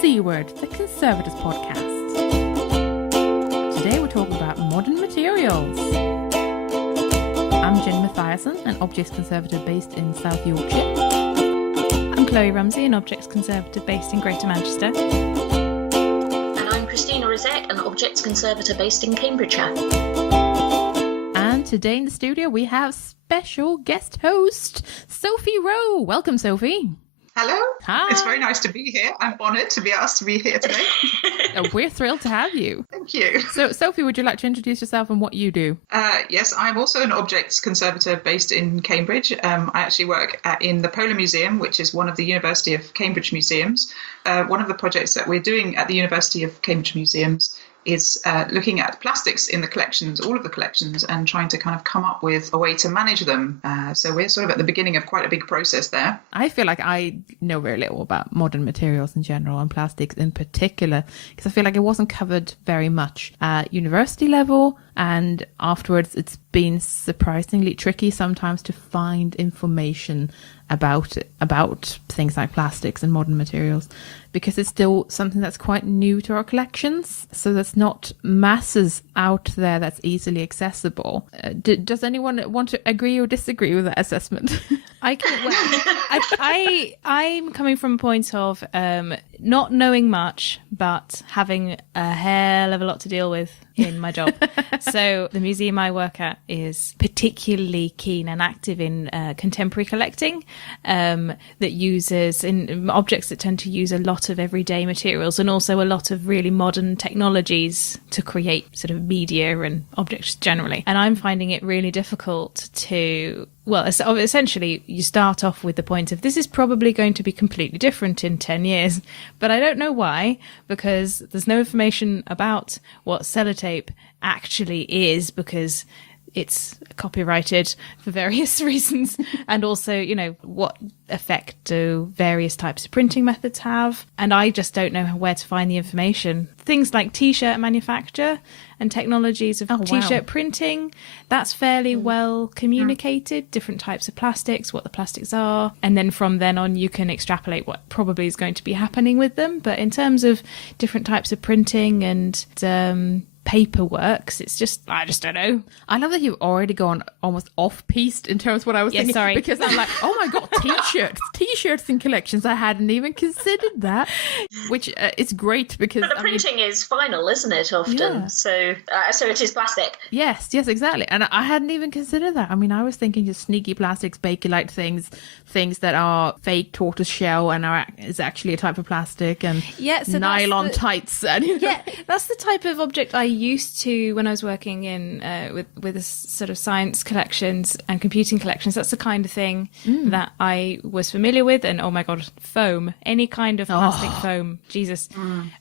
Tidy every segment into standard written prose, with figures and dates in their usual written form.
C Word, the Conservators podcast. Today we're talking about modern materials. I'm Jen Mathiasen, an objects conservator based in South Yorkshire. I'm Kloe Rumsey, an objects conservator based in Greater Manchester. And I'm Christina, an objects conservator based in Cambridgeshire. And today in the studio we have special guest host, Sophie Rowe. Welcome, Sophie. Hello. Hi. It's very nice to be here. I'm honoured to be asked to be here today. We're thrilled to have you. Thank you. So, Sophie, would you like to introduce yourself and what you do? Yes, I'm also an objects conservator based in Cambridge. I actually work in the Polar Museum, which is one of the University of Cambridge museums. One of the projects that we're doing at the University of Cambridge museums is looking at plastics in the collections, all of the collections, and trying to kind of come up with a way to manage them. So we're sort of at the beginning of quite a big process there. I feel like I know very little about modern materials in general and plastics in particular, because I feel like it wasn't covered very much at university level, and afterwards it's been surprisingly tricky sometimes to find information about things like plastics and modern materials, because it's still something that's quite new to our collections. So there's not masses out there that's easily accessible. Does anyone want to agree or disagree with that assessment? I'm coming from a point of not knowing much, but having a hell of a lot to deal with in my job. So the museum I work at is particularly keen and active in contemporary collecting, that uses in objects that tend to use a lot of everyday materials and also a lot of really modern technologies to create sort of media and objects generally. And I'm finding it really difficult to, well, essentially you start off with the point of this is probably going to be completely different in 10 years, but I don't know why, because there's no information about what sellotape actually is, because it's copyrighted for various reasons, and also, you know, what effect do various types of printing methods have, and I just don't know where to find the information. Things like t-shirt manufacture and technologies of t-shirt printing, that's fairly well communicated, different types of plastics, what the plastics are, and then from then on you can extrapolate what probably is going to be happening with them. But in terms of different types of printing and paper works, it's just, I just don't know. I love that you've already gone almost off-piste in terms of what I was thinking. Sorry. Because I'm like, oh my God, t-shirts in collections. I hadn't even considered that, which is great because... But the printing is vinyl, isn't it, often? Yeah. So it is plastic. Yes, exactly. And I hadn't even considered that. I mean, I was thinking just sneaky plastics, Bakelite things that are fake tortoise shell and is actually a type of plastic, and nylon tights. And, you know. Yeah, that's the type of object I used to when I was working in with a sort of science collections and computing collections. That's the kind of thing that I was familiar with. And oh my God, foam, any kind of plastic foam, Jesus.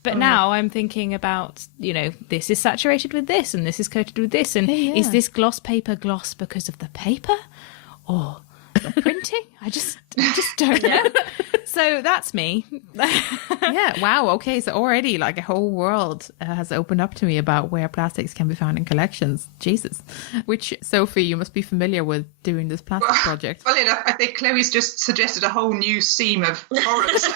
But now I'm thinking about, you know, this is saturated with this and this is coated with this, and is this gloss paper gloss because of the paper or the printing? I just don't know. So that's me. Yeah, wow, okay, so already like a whole world has opened up to me about where plastics can be found in collections. Jesus. Which, Sophie, you must be familiar with doing this plastic project. Well enough, I think Chloe's just suggested a whole new seam of horrors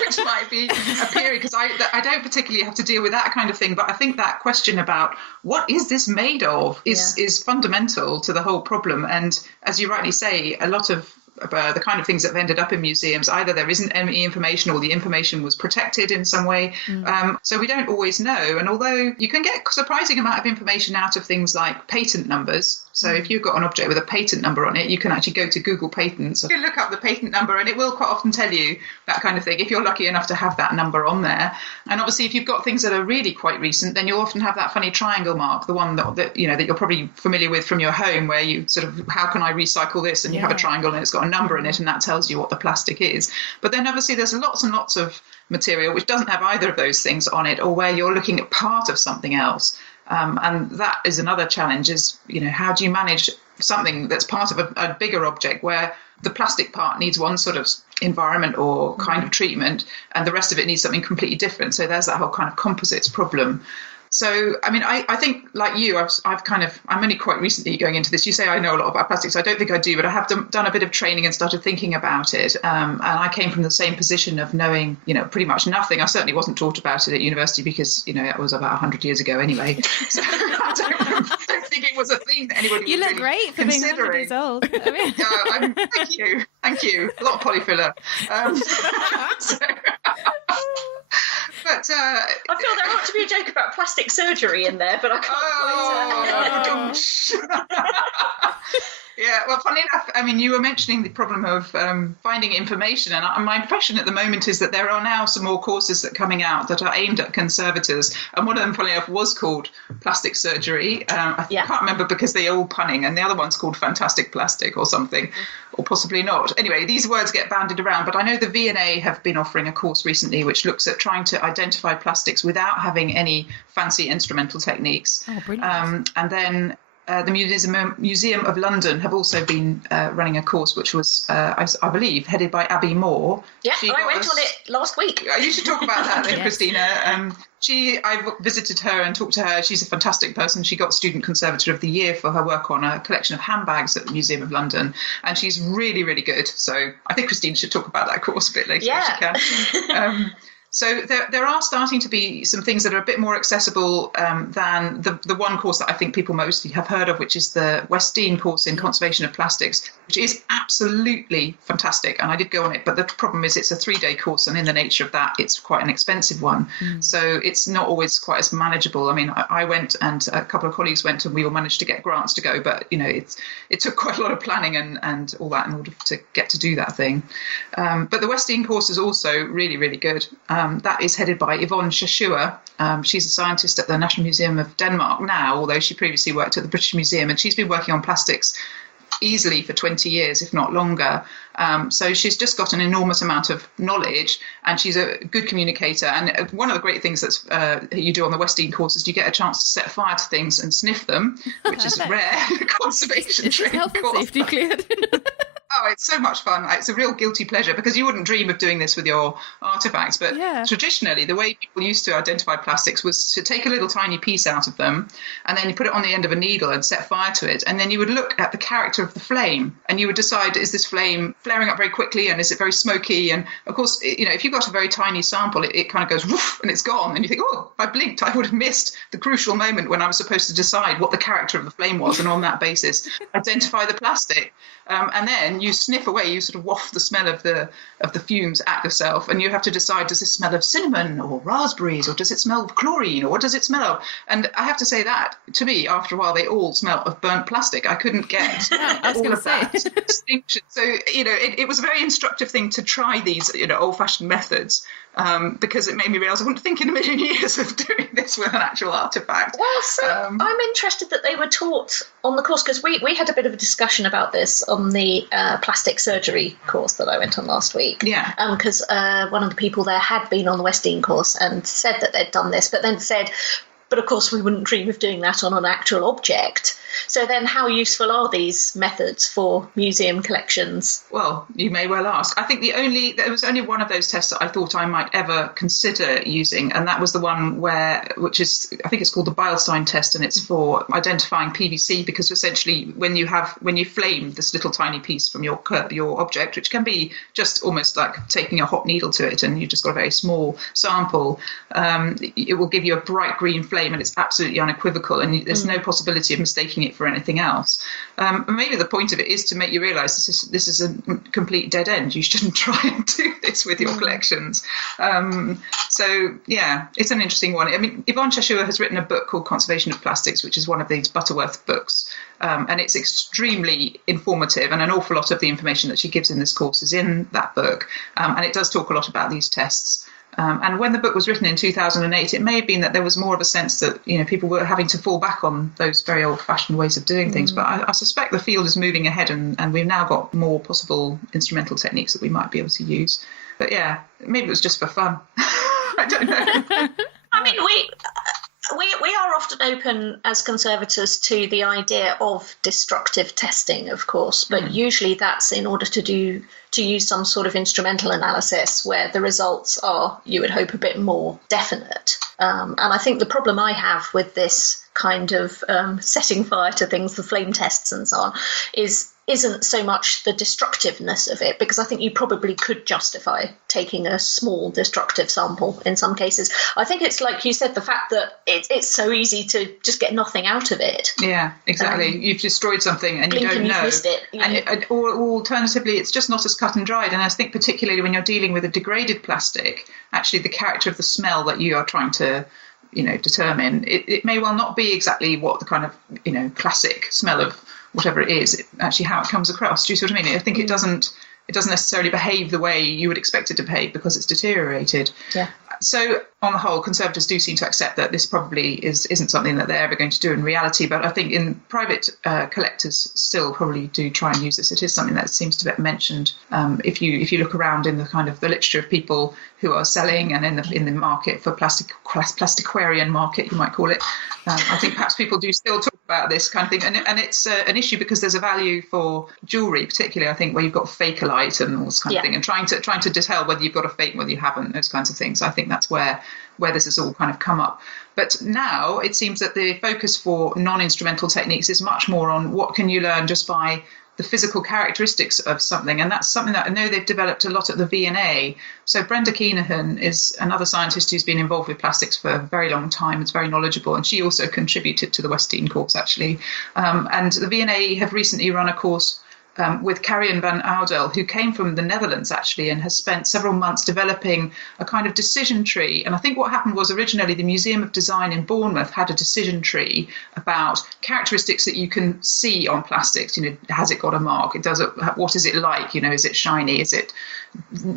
which might be appearing, because I don't particularly have to deal with that kind of thing, but I think that question about what is this made of is fundamental to the whole problem. And as you rightly say, a lot of the kind of things that have ended up in museums, either there isn't any information or the information was protected in some way. So we don't always know. And although you can get a surprising amount of information out of things like patent numbers, so if you've got an object with a patent number on it, you can actually go to Google Patents. You can look up the patent number and it will quite often tell you that kind of thing, if you're lucky enough to have that number on there. And obviously, if you've got things that are really quite recent, then you'll often have that funny triangle mark, the one that you're probably familiar with from your home, where you sort of, how can I recycle this? And you have a triangle and it's got a number in it, and that tells you what the plastic is. But then obviously there's lots and lots of material which doesn't have either of those things on it, or where you're looking at part of something else. And that is another challenge, is, you know, how do you manage something that's part of a bigger object where the plastic part needs one sort of environment or kind of treatment and the rest of it needs something completely different. So there's that whole kind of composites problem. So, I mean, I think like you, I'm only quite recently going into this. You say I know a lot about plastics. I don't think I do, but I have done a bit of training and started thinking about it. And I came from the same position of knowing, pretty much nothing. I certainly wasn't taught about it at university because, it was about 100 years ago anyway. So I don't think it was a thing that anybody You was look really great for being 100 years old. I mean. Thank you. A lot of polyfiller. But I feel there ought to be a joke about plastic surgery in there, but I can't gosh. Yeah, well, funny enough, I mean, you were mentioning the problem of finding information, and my impression at the moment is that there are now some more courses that are coming out that are aimed at conservators, and one of them, funny enough, was called Plastic Surgery. I can't remember because they're all punning, and the other one's called Fantastic Plastic or something, or possibly not. Anyway, these words get bandied around, but I know the V&A have been offering a course recently which looks at trying to identify plastics without having any fancy instrumental techniques. Oh, brilliant. And then the Museum of London have also been running a course which was, I believe, headed by Abby Moore. Yeah, I went on it last week. You should talk about that then, Yes. Christina. I visited her and talked to her. She's a fantastic person. She got Student Conservator of the Year for her work on a collection of handbags at the Museum of London, and she's really, really good. So I think Christina should talk about that course a bit later if she can. So there are starting to be some things that are a bit more accessible than the one course that I think people mostly have heard of, which is the West Dean course in Conservation of Plastics, which is absolutely fantastic. And I did go on it, but the problem is it's a 3-day course, and in the nature of that, it's quite an expensive one. So it's not always quite as manageable. I mean, I went and a couple of colleagues went, and we all managed to get grants to go, but, it took quite a lot of planning and all that in order to get to do that thing. But the West Dean course is also really, really good. That is headed by Yvonne Shashua. She's a scientist at the National Museum of Denmark now, although she previously worked at the British Museum, and she's been working on plastics easily for 20 years, if not longer. So she's just got an enormous amount of knowledge, and she's a good communicator. And one of the great things that you do on the West Dean course is you get a chance to set fire to things and sniff them, which is rare conservation It's training health and course. safety cleared. Oh, it's so much fun. It's a real guilty pleasure because you wouldn't dream of doing this with your artifacts. But traditionally, the way people used to identify plastics was to take a little tiny piece out of them, and then you put it on the end of a needle and set fire to it. And then you would look at the character of the flame, and you would decide, is this flame flaring up very quickly, and is it very smoky? And of course, if you've got a very tiny sample, it kind of goes woof and it's gone. And you think, oh, if I blinked, I would have missed the crucial moment when I was supposed to decide what the character of the flame was, and on that basis, identify the plastic. And then you sniff away, you sort of waft the smell of the fumes at yourself, and you have to decide, does this smell of cinnamon or raspberries, or does it smell of chlorine, or what does it smell of? And I have to say that, to me, after a while, they all smell of burnt plastic. I couldn't get all of that distinction. So, it was a very instructive thing to try these, old-fashioned methods, because it made me realise I wouldn't think in a million years of doing this with an actual artefact. Well, so I'm interested that they were taught on the course, because we had a bit of a discussion about this on the plastic surgery course that I went on last week. Yeah. Because one of the people there had been on the West Dean course and said that they'd done this, but then said, but of course we wouldn't dream of doing that on an actual object. So then how useful are these methods for museum collections? Well, you may well ask. I think there was only one of those tests that I thought I might ever consider using, and that was the one which is, I think it's called the Beilstein test, and it's for identifying PVC, because essentially when you flame this little tiny piece from your object, which can be just almost like taking a hot needle to it, and you've just got a very small sample, it will give you a bright green flame, and it's absolutely unequivocal, and there's no possibility of mistaking it for anything else. Maybe the point of it is to make you realise this is a complete dead end. You shouldn't try and do this with your collections. So yeah, it's an interesting one. I mean, Yvonne Shashua has written a book called Conservation of Plastics, which is one of these Butterworth books, and it's extremely informative, and an awful lot of the information that she gives in this course is in that book, and it does talk a lot about these tests. And when the book was written in 2008, it may have been that there was more of a sense that, people were having to fall back on those very old-fashioned ways of doing things. But I suspect the field is moving ahead, and we've now got more possible instrumental techniques that we might be able to use. But yeah, maybe it was just for fun. I don't know. I mean, we are often open as conservators to the idea of destructive testing, of course, but usually that's in order to use some sort of instrumental analysis where the results are, you would hope, a bit more definite. And I think the problem I have with this kind of setting fire to things, the flame tests and so on, isn't so much the destructiveness of it, because I think you probably could justify taking a small destructive sample in some cases. I think it's like you said, the fact that it's so easy to just get nothing out of it. Yeah, exactly. You've destroyed something and you don't know. Missed it, or alternatively, it's just not as cut and dried. And I think particularly when you're dealing with a degraded plastic, actually the character of the smell that you are trying to determine, it may well not be exactly what the kind of classic smell of whatever it is, actually how it comes across. Do you see what I mean? I think it doesn't necessarily behave the way you would expect it to behave because it's deteriorated. Yeah. So on the whole, conservators do seem to accept that this probably isn't something that they're ever going to do in reality. But I think in private collectors still probably do try and use this. It is something that seems to be mentioned. If you look around in the kind of the literature of people who are selling and in the market for plastiquarian market, you might call it, I think perhaps people do still talk about this kind of thing. And it's an issue because there's a value for jewellery, particularly I think where you've got fakeolite and all this kind of thing, and trying to tell whether you've got a fake, whether you haven't, those kinds of things. I think that's where this has all kind of come up. But now it seems that the focus for non-instrumental techniques is much more on what can you learn just by the physical characteristics of something. And that's something that I know they've developed a lot at the V&A. So Brenda Keenahan is another scientist who's been involved with plastics for a very long time. It's very knowledgeable. And she also contributed to the Westdean course, actually. And the V&A have recently run a course with Karian van Oudel, who came from the Netherlands, actually, and has spent several months developing a kind of decision tree. And I think what happened was originally the Museum of Design in Bournemouth had a decision tree about characteristics that you can see on plastics. Has it got a mark? What is it like? Is it shiny? Is it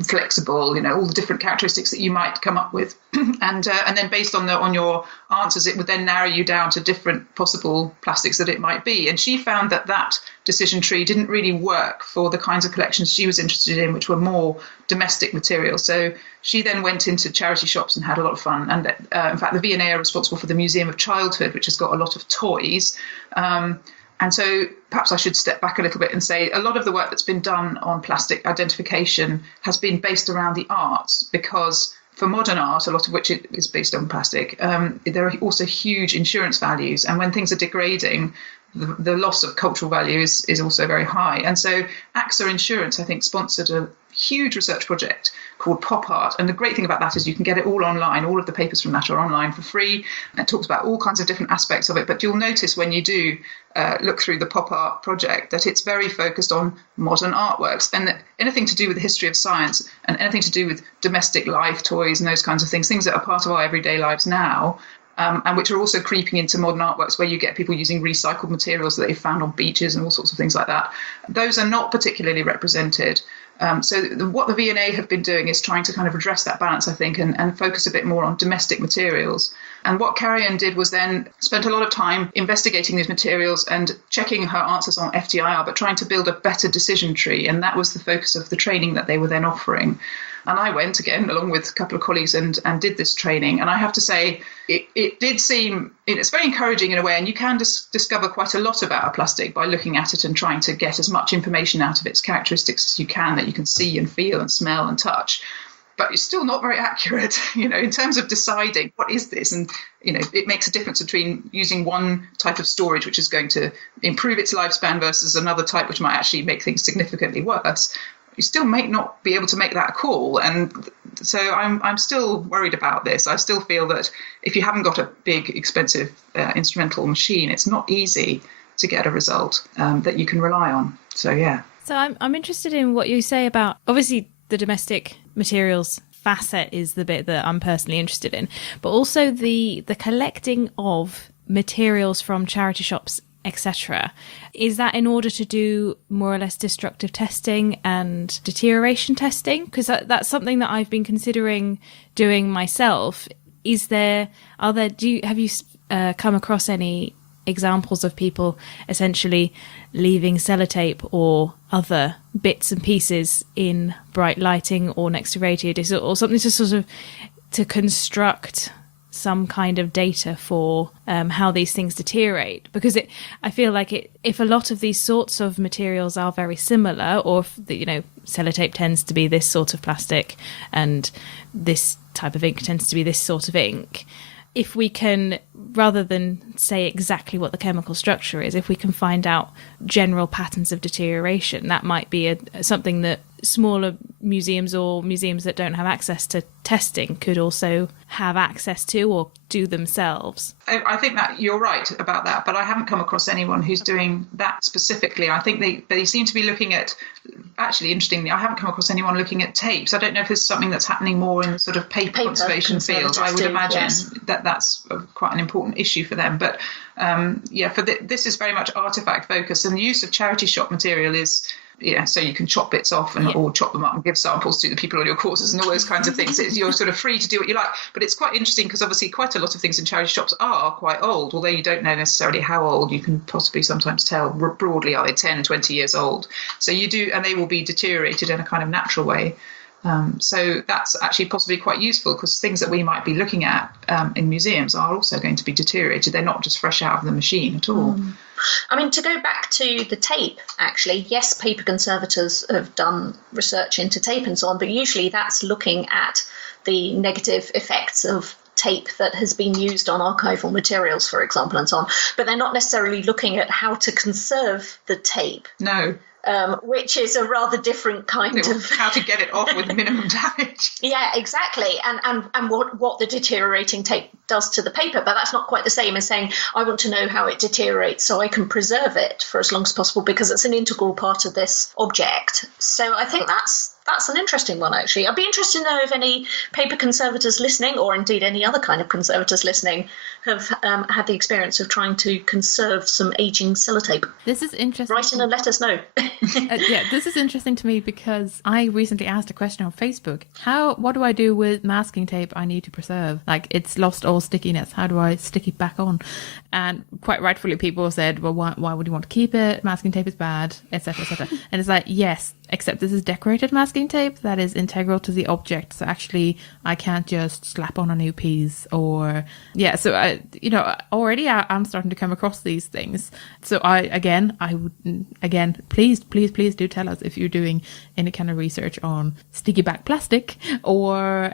flexible? All the different characteristics that you might come up with. And then based on your answers, it would then narrow you down to different possible plastics that it might be. And she found that decision tree didn't really work for the kinds of collections she was interested in, which were more domestic materials. So she then went into charity shops and had a lot of fun. And in fact, the V&A are responsible for the Museum of Childhood, which has got a lot of toys. And so perhaps I should step back a little bit and say a lot of the work that's been done on plastic identification has been based around the arts, because for modern art, a lot of which is based on plastic, there are also huge insurance values. And when things are degrading, the loss of cultural value is also very high. And so AXA Insurance, I think, sponsored a huge research project called Pop Art. And the great thing about that is you can get it all online. All of the papers from that are online for free. And it talks about all kinds of different aspects of it. But you'll notice when you do look through the Pop Art project that it's very focused on modern artworks, and that anything to do with the history of science and anything to do with domestic life, toys and those kinds of things that are part of our everyday lives now, and which are also creeping into modern artworks where you get people using recycled materials that they've found on beaches and all sorts of things like that. Those are not particularly represented. So what the V&A have been doing is trying to kind of address that balance, I think, and focus a bit more on domestic materials. And what Karian did was then spent a lot of time investigating these materials and checking her answers on FTIR, but trying to build a better decision tree. And that was the focus of the training that they were then offering. And I went again, along with a couple of colleagues, and did this training. And I have to say, it did seem, it's very encouraging in a way. And you can discover quite a lot about a plastic by looking at it and trying to get as much information out of its characteristics as you can, that you can see and feel and smell and touch. But it's still not very accurate, in terms of deciding what is this. And, it makes a difference between using one type of storage, which is going to improve its lifespan, versus another type, which might actually make things significantly worse. You still may not be able to make that call. And so I'm still worried about this. I still feel that if you haven't got a big, expensive instrumental machine, it's not easy to get a result that you can rely on. So, yeah. So I'm interested in what you say about, obviously, the domestic materials facet is the bit that I'm personally interested in, but also the collecting of materials from charity shops, etc. Is that in order to do more or less destructive testing and deterioration testing? Because that's something that I've been considering doing myself. Have you come across any examples of people essentially leaving sellotape or other bits and pieces in bright lighting or next to radio discs, or something to sort of to construct some kind of data for how these things deteriorate? Because I feel like if a lot of these sorts of materials are very similar, or if sellotape tends to be this sort of plastic and this type of ink tends to be this sort of ink, if we can, rather than say exactly what the chemical structure is, if we can find out general patterns of deterioration, that might be something that smaller museums or museums that don't have access to testing could also have access to or do themselves. I think that you're right about that, but I haven't come across anyone who's doing that specifically. I think they seem to be looking at, actually, interestingly, I haven't come across anyone looking at tapes. I don't know if there's something that's happening more in the sort of paper conservation field. I would imagine that that's quite an important issue for them. But this is very much artifact focused, and the use of charity shop material is, so you can chop bits off or chop them up and give samples to the people on your courses and all those kinds of things. You're sort of free to do what you like. But it's quite interesting because obviously quite a lot of things in charity shops are quite old, although you don't know necessarily how old. You can possibly sometimes tell broadly, are they 10, 20 years old? So you do, and they will be deteriorated in a kind of natural way. So that's actually possibly quite useful because things that we might be looking at in museums are also going to be deteriorated. They're not just fresh out of the machine at all. I mean, to go back to the tape, actually, yes, paper conservators have done research into tape and so on, but usually that's looking at the negative effects of tape that has been used on archival materials, for example, and so on. But they're not necessarily looking at how to conserve the tape. No. Which is a rather different kind of how to get it off with minimum damage. Yeah, exactly, and what the deteriorating tape does to the paper. But that's not quite the same as saying I want to know how it deteriorates so I can preserve it for as long as possible because it's an integral part of this object. So I think that's an interesting one, actually. I'd be interested to know if any paper conservators listening, or indeed any other kind of conservators listening, have had the experience of trying to conserve some aging sellotape. This is interesting. Write in and let us know. This is interesting to me because I recently asked a question on Facebook. What do I do with masking tape I need to preserve? Like, it's lost all stickiness. How do I stick it back on? And quite rightfully, people said, well, why would you want to keep it? Masking tape is bad, etc., etc. And it's like, yes, except this is decorated masking tape that is integral to the object. So actually, I can't just slap on a new piece or... Yeah, so, already I'm starting to come across these things. So please do tell us if you're doing any kind of research on sticky back plastic or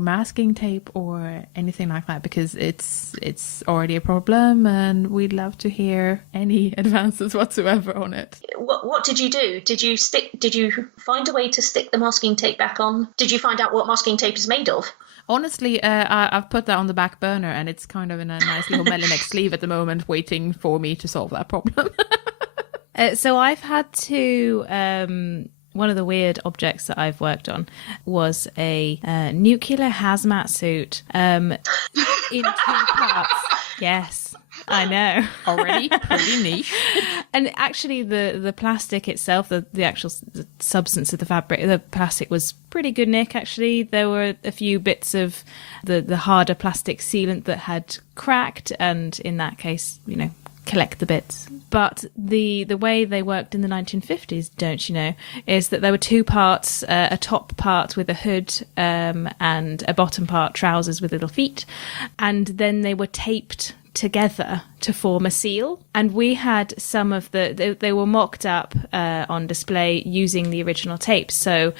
masking tape or anything like that, because it's already a problem and we'd love to hear any advances whatsoever on it. What did you do? Did you find a way to stick the masking tape back on? Did you find out what masking tape is made of? Honestly, I've put that on the back burner and it's kind of in a nice little Melinex sleeve at the moment, waiting for me to solve that problem. So I've had to... one of the weird objects that I've worked on was a nuclear hazmat suit in 2 parts. Yes, I know. Already pretty niche. And actually the plastic itself, the actual substance of the fabric, the plastic was pretty good nick, actually. There were a few bits of the harder plastic sealant that had cracked, and in that case, collect the bits. But the way they worked in the 1950s, don't you know, is that there were 2 parts, a top part with a hood and a bottom part, trousers with little feet, and then they were taped together to form a seal. And we had some of they were mocked up on display using the original tape, so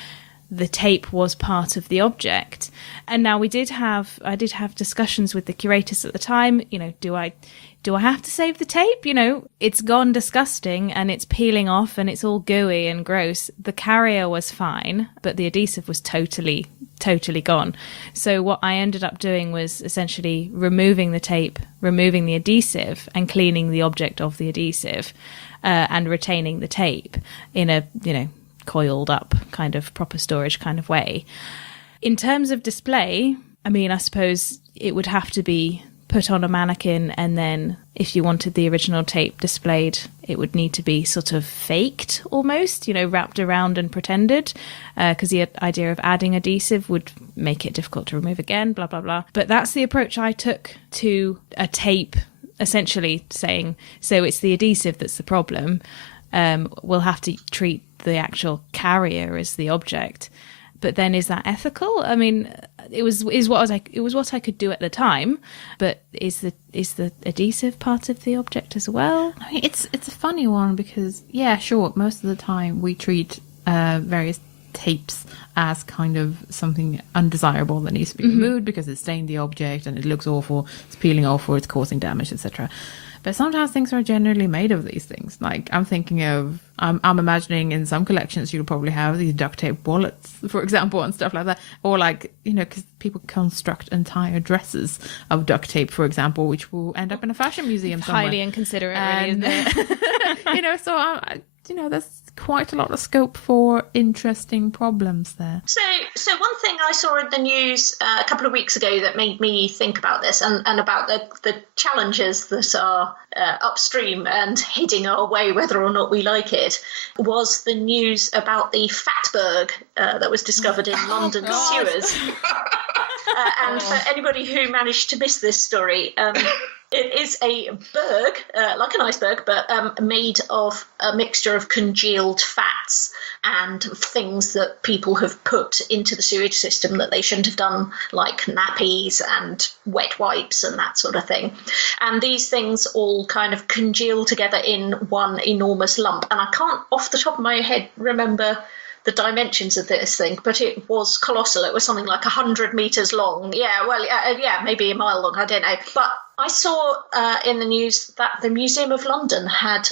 the tape was part of the object. And now I did have discussions with the curators at the time, do I have to save the tape? It's gone disgusting and it's peeling off and it's all gooey and gross. The carrier was fine, but the adhesive was totally gone. So what I ended up doing was essentially removing the tape, removing the adhesive and cleaning the object of the adhesive and retaining the tape in a, coiled up kind of proper storage kind of way. In terms of display, I suppose it would have to be put on a mannequin, and then if you wanted the original tape displayed, it would need to be sort of faked almost, wrapped around and pretended, because the idea of adding adhesive would make it difficult to remove again, blah, blah, blah. But that's the approach I took to a tape, essentially saying, so it's the adhesive that's the problem. We'll have to treat the actual carrier as the object. But then, is that ethical? It was what I could do at the time. But is the adhesive part of the object as well? It's a funny one because, yeah, sure, most of the time we treat various tapes as kind of something undesirable that needs to be removed because it's stained the object and it looks awful, it's peeling off or it's causing damage, etc. But sometimes things are generally made of these things. Like I'm thinking of, I'm imagining in some collections you'll probably have these duct tape wallets, for example, and stuff like that. Or like, because people construct entire dresses of duct tape, for example, which will end up in a fashion museum somewhere. Highly inconsiderate, really, isn't it? So there's quite a lot of scope for interesting problems there. So one thing I saw in the news a couple of weeks ago that made me think about this and about the challenges that are upstream and heading our way, whether or not we like it, was the news about the Fatberg that was discovered in London sewers. And for anybody who managed to miss this story, it is a berg, like an iceberg, but made of a mixture of congealed fats and things that people have put into the sewage system that they shouldn't have done, like nappies and wet wipes and that sort of thing. And these things all kind of congeal together in one enormous lump. And I can't, off the top of my head, remember the dimensions of this thing, but it was colossal. It was something like 100 meters long. Yeah, maybe a mile long, I don't know. But I saw in the news that the Museum of London had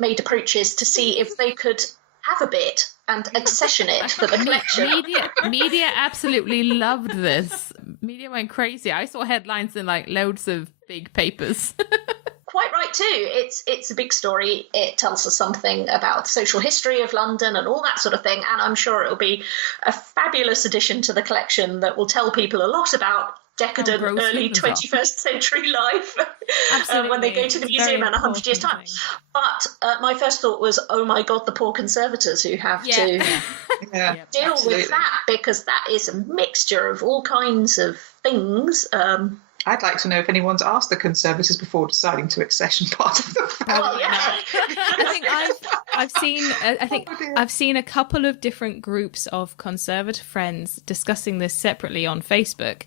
made approaches to see if they could have a bit and accession it for the collection. Media absolutely loved this. Media went crazy. I saw headlines in like loads of big papers. Quite right too. It's a big story. It tells us something about the social history of London and all that sort of thing. And I'm sure it'll be a fabulous addition to the collection that will tell people a lot about decadent early 21st century life when they go to the museum in 100 years' time. But my first thought was, oh my God, the poor conservators who have to deal with that, because that is a mixture of all kinds of things. I'd like to know if anyone's asked the conservators before deciding to accession part of the family. Well, yeah. I think I've seen a couple of different groups of conservator friends discussing this separately on Facebook,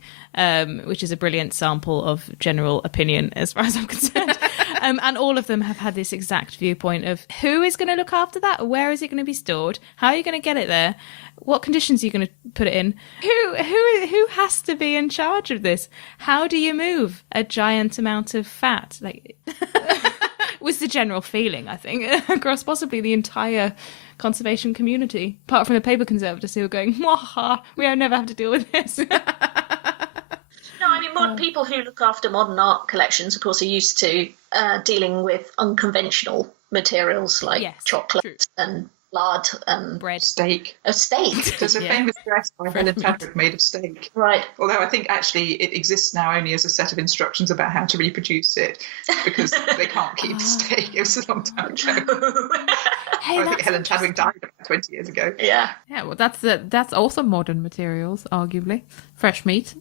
which is a brilliant sample of general opinion as far as I'm concerned. And all of them have had this exact viewpoint of who is going to look after that? Where is it going to be stored? How are you going to get it there? What conditions are you going to put it in? Who has to be in charge of this? How do you move a giant amount of fat? Like, was the general feeling, I think, across possibly the entire conservation community, apart from the paper conservators who were going, we'll never have to deal with this. No, I mean, people who look after modern art collections, of course, are used to dealing with unconventional materials like chocolate and blood and bread. Steak. A steak. There's a famous dress by Helen Tadwick made of steak. Right. Although I think actually it exists now only as a set of instructions about how to reproduce it, because they can't keep steak. It was a long time ago. I think Helen Tadwick died about 20 years ago. Yeah. Yeah, well, that's also modern materials, arguably. Fresh meat.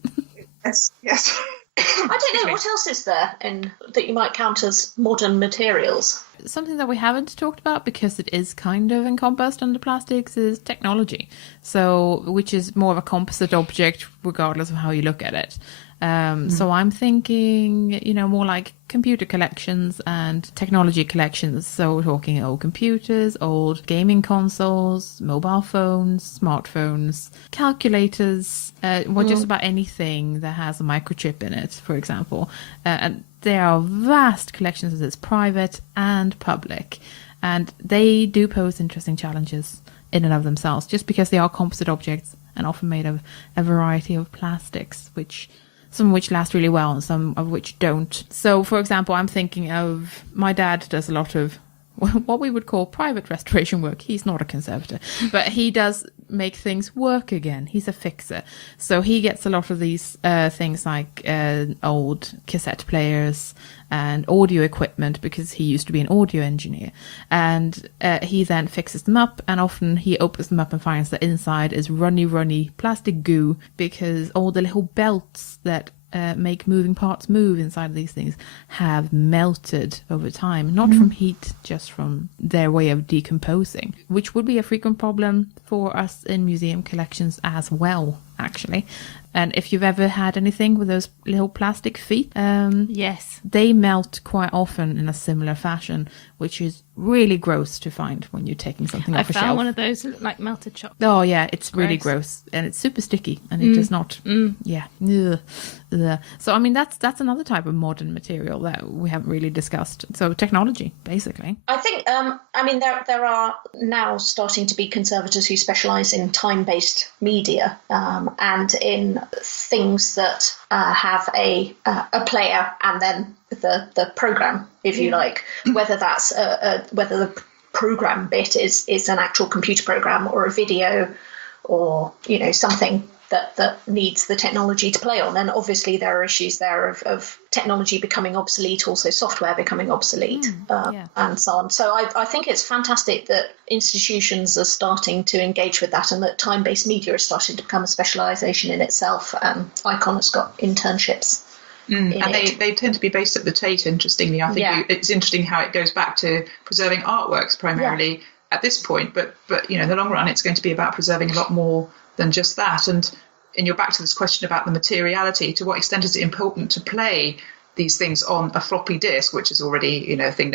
Yes. I don't know, what else is there that you might count as modern materials? Something that we haven't talked about, because it is kind of encompassed under plastics, is technology. So, which is more of a composite object regardless of how you look at it. So I'm thinking, more like computer collections and technology collections. So we're talking old computers, old gaming consoles, mobile phones, smartphones, calculators, just about anything that has a microchip in it, for example. And there are vast collections of this, private and public. And they do pose interesting challenges in and of themselves, just because they are composite objects and often made of a variety of plastics, some of which last really well and some of which don't. So, for example, I'm thinking of, my dad does a lot of what we would call private restoration work. He's not a conservator, but he does make things work again. He's a fixer. So he gets a lot of these things like old cassette players and audio equipment, because he used to be an audio engineer. And he then fixes them up, and often he opens them up and finds that inside is runny plastic goo, because all the little belts that make moving parts move inside of these things have melted over time, not from heat, just from their way of decomposing, which would be a frequent problem for us in museum collections as well. actually. And if you've ever had anything with those little plastic feet, Yes. they melt quite often in a similar fashion, which is really gross to find when you're taking something I off a found shelf. one of those that looked like melted chocolate. Oh yeah, it's really Gross. gross, and it's super sticky, and it does not. Yeah. Ugh. Ugh. So I mean, that's another type of modern material that we haven't really discussed. So technology, basically. I think, I mean, there are now starting to be conservators who specialise in time-based media and in things that have a player and then the program, if you like, whether that's whether the program bit is an actual computer program or a video or, you know, something that needs the technology to play on. And obviously there are issues there of technology becoming obsolete, also software becoming obsolete, and so on. So I think it's fantastic that institutions are starting to engage with that, and that time-based media is starting to become a specialisation in itself. Icon has got internships. And they tend to be based at the Tate, interestingly. I think it's interesting how it goes back to preserving artworks primarily at this point, but you know, in the long run it's going to be about preserving a lot more than just that. And you're back to this question about the materiality. To what extent is it important to play these things on a floppy disk, which is already, you know, a thing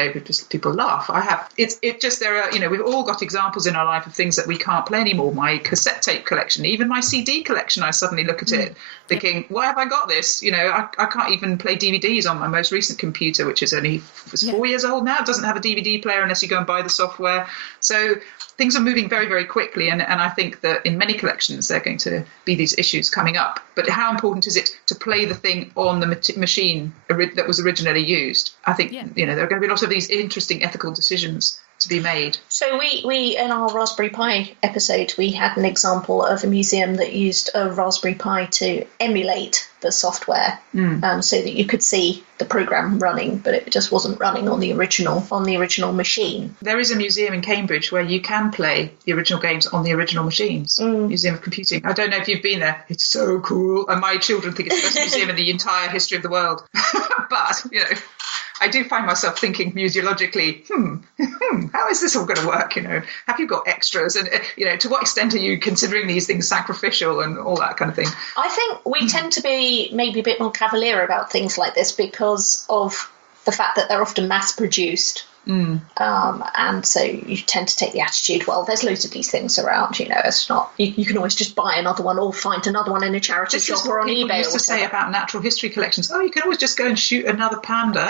people laugh. There are, you know, we've all got examples in our life of things that we can't play anymore. My cassette tape collection, even my CD collection, I suddenly look at it thinking, why have I got this? You know, I can't even play DVDs on my most recent computer, which is only 4 years old now. It doesn't have a DVD player unless you go and buy the software. So things are moving very, very quickly. And I think that in many collections, there are going to be these issues coming up. But how important is it to play the thing on the machine that was originally used? I think, you know, there are going to be a lot of these interesting ethical decisions to be made. So we in our Raspberry Pi episode, we had an example of a museum that used a Raspberry Pi to emulate the software, so that you could see the program running, but it just wasn't running on the original machine. There is a museum in Cambridge where you can play the original games on the original machines. Museum of Computing. I don't know if you've been there. It's so cool, and my children think it's the best museum in the entire history of the world. But you know, I do find myself thinking museologically, how is this all going to work? You know, have you got extras? And, you know, to what extent are you considering these things sacrificial and all that kind of thing? I think we tend to be maybe a bit more cavalier about things like this because of the fact that they're often mass produced. And so you tend to take the attitude, well, there's loads of these things around, you know, it's not, you can always just buy another one or find another one in a charity shop or on eBay. People used to say about natural history collections, you can always just go and shoot another panda.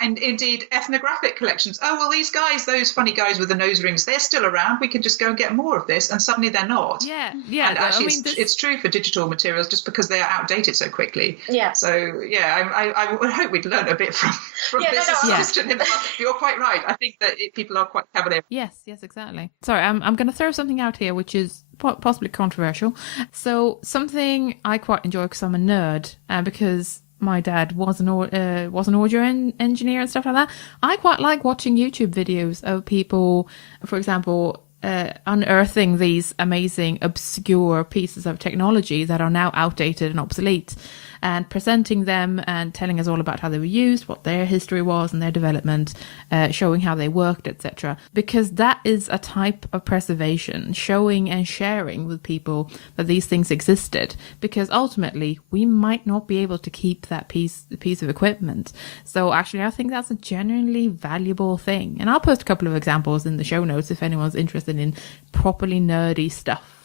And indeed ethnographic collections, well, these guys, those funny guys with the nose rings, they're still around, we can just go and get more of this, and suddenly they're not. And actually it's true for digital materials just because they are outdated so quickly. So I would hope we'd learn a bit from this question in the past. You're quite right. I think that people are quite cavalier. Yes, exactly. Sorry, I'm going to throw something out here which is possibly controversial. So something I quite enjoy because I'm a nerd, and because my dad was an audio engineer and stuff like that. I quite like watching YouTube videos of people, for example, unearthing these amazing obscure pieces of technology that are now outdated and obsolete, and presenting them and telling us all about how they were used, what their history was and their development, showing how they worked, etc. Because that is a type of preservation, showing and sharing with people that these things existed, because ultimately we might not be able to keep that piece of equipment. So actually I think that's a genuinely valuable thing, and I'll post a couple of examples in the show notes if anyone's interested in properly nerdy stuff.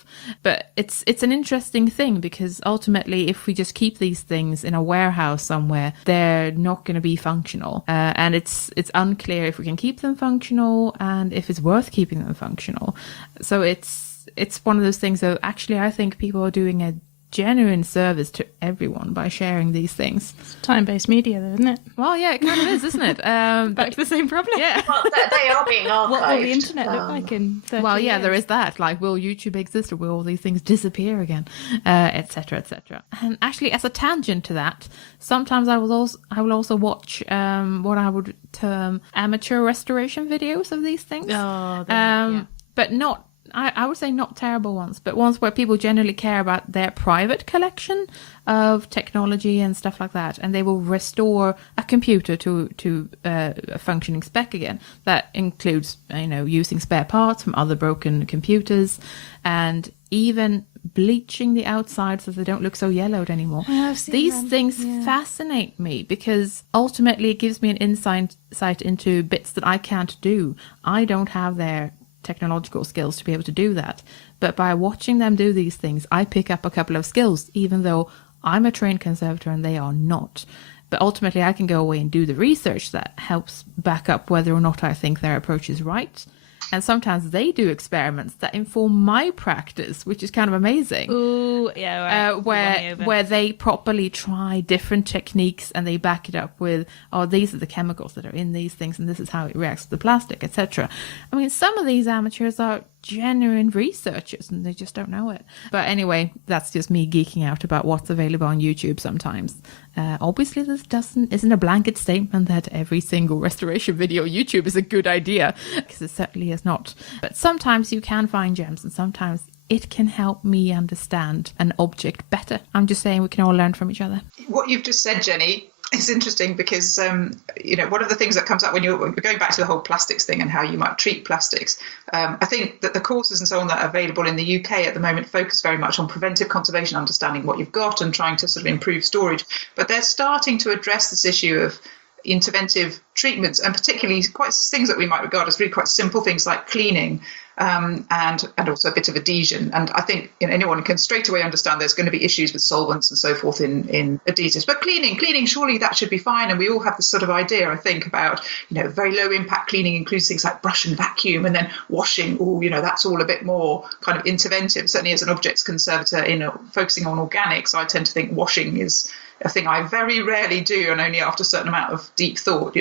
But it's an interesting thing, because ultimately if we just keep these things in a warehouse somewhere, they're not going to be functional, and it's unclear if we can keep them functional and if it's worth keeping them functional. So it's one of those things that actually I think people are doing a genuine service to everyone by sharing these things. It's time-based media, though, isn't it? Well, yeah, it kind of is, isn't it? Back to the same problem. Yeah. Well, they are being archived. What will the internet look like in 30 Well, yeah, years? there is that. Like, will YouTube exist, or will all these things disappear again, etc., etc. And actually, as a tangent to that, sometimes I will also watch what I would term amateur restoration videos of these things. But not. I would say not terrible ones, but ones where people generally care about their private collection of technology and stuff like that, and they will restore a computer to a functioning spec again. That includes, using spare parts from other broken computers, and even bleaching the outside so they don't look so yellowed anymore. I've seen These them. things Yeah. fascinate me because ultimately it gives me an insight into bits that I can't do. I don't have their technological skills to be able to do that. But by watching them do these things, I pick up a couple of skills, even though I'm a trained conservator and they are not. But ultimately, I can go away and do the research that helps back up whether or not I think their approach is right. And sometimes they do experiments that inform my practice, which is kind of amazing. Ooh, yeah, right. Where they properly try different techniques and they back it up with, oh, these are the chemicals that are in these things and this is how it reacts with the plastic, etc. I mean, some of these amateurs are genuine researchers and they just don't know it. But anyway, that's just me geeking out about what's available on YouTube sometimes. Obviously, this isn't a blanket statement that every single restoration video on YouTube is a good idea, because it certainly is not. But sometimes you can find gems and sometimes it can help me understand an object better. I'm just saying we can all learn from each other. What you've just said, Jenny, is interesting because, one of the things that comes up when you're going back to the whole plastics thing and how you might treat plastics, I think that the courses and so on that are available in the UK at the moment focus very much on preventive conservation, understanding what you've got and trying to sort of improve storage. But they're starting to address this issue of interventive treatments, and particularly quite things that we might regard as really quite simple things like cleaning, and also a bit of adhesion. And I think anyone can straight away understand there's going to be issues with solvents and so forth in adhesives. But cleaning, surely that should be fine. And we all have this sort of idea, I think, about, very low impact cleaning includes things like brush and vacuum, and then washing. That's all a bit more kind of interventive. Certainly as an objects conservator focusing on organics, I tend to think washing is a thing I very rarely do, and only after a certain amount of deep thought,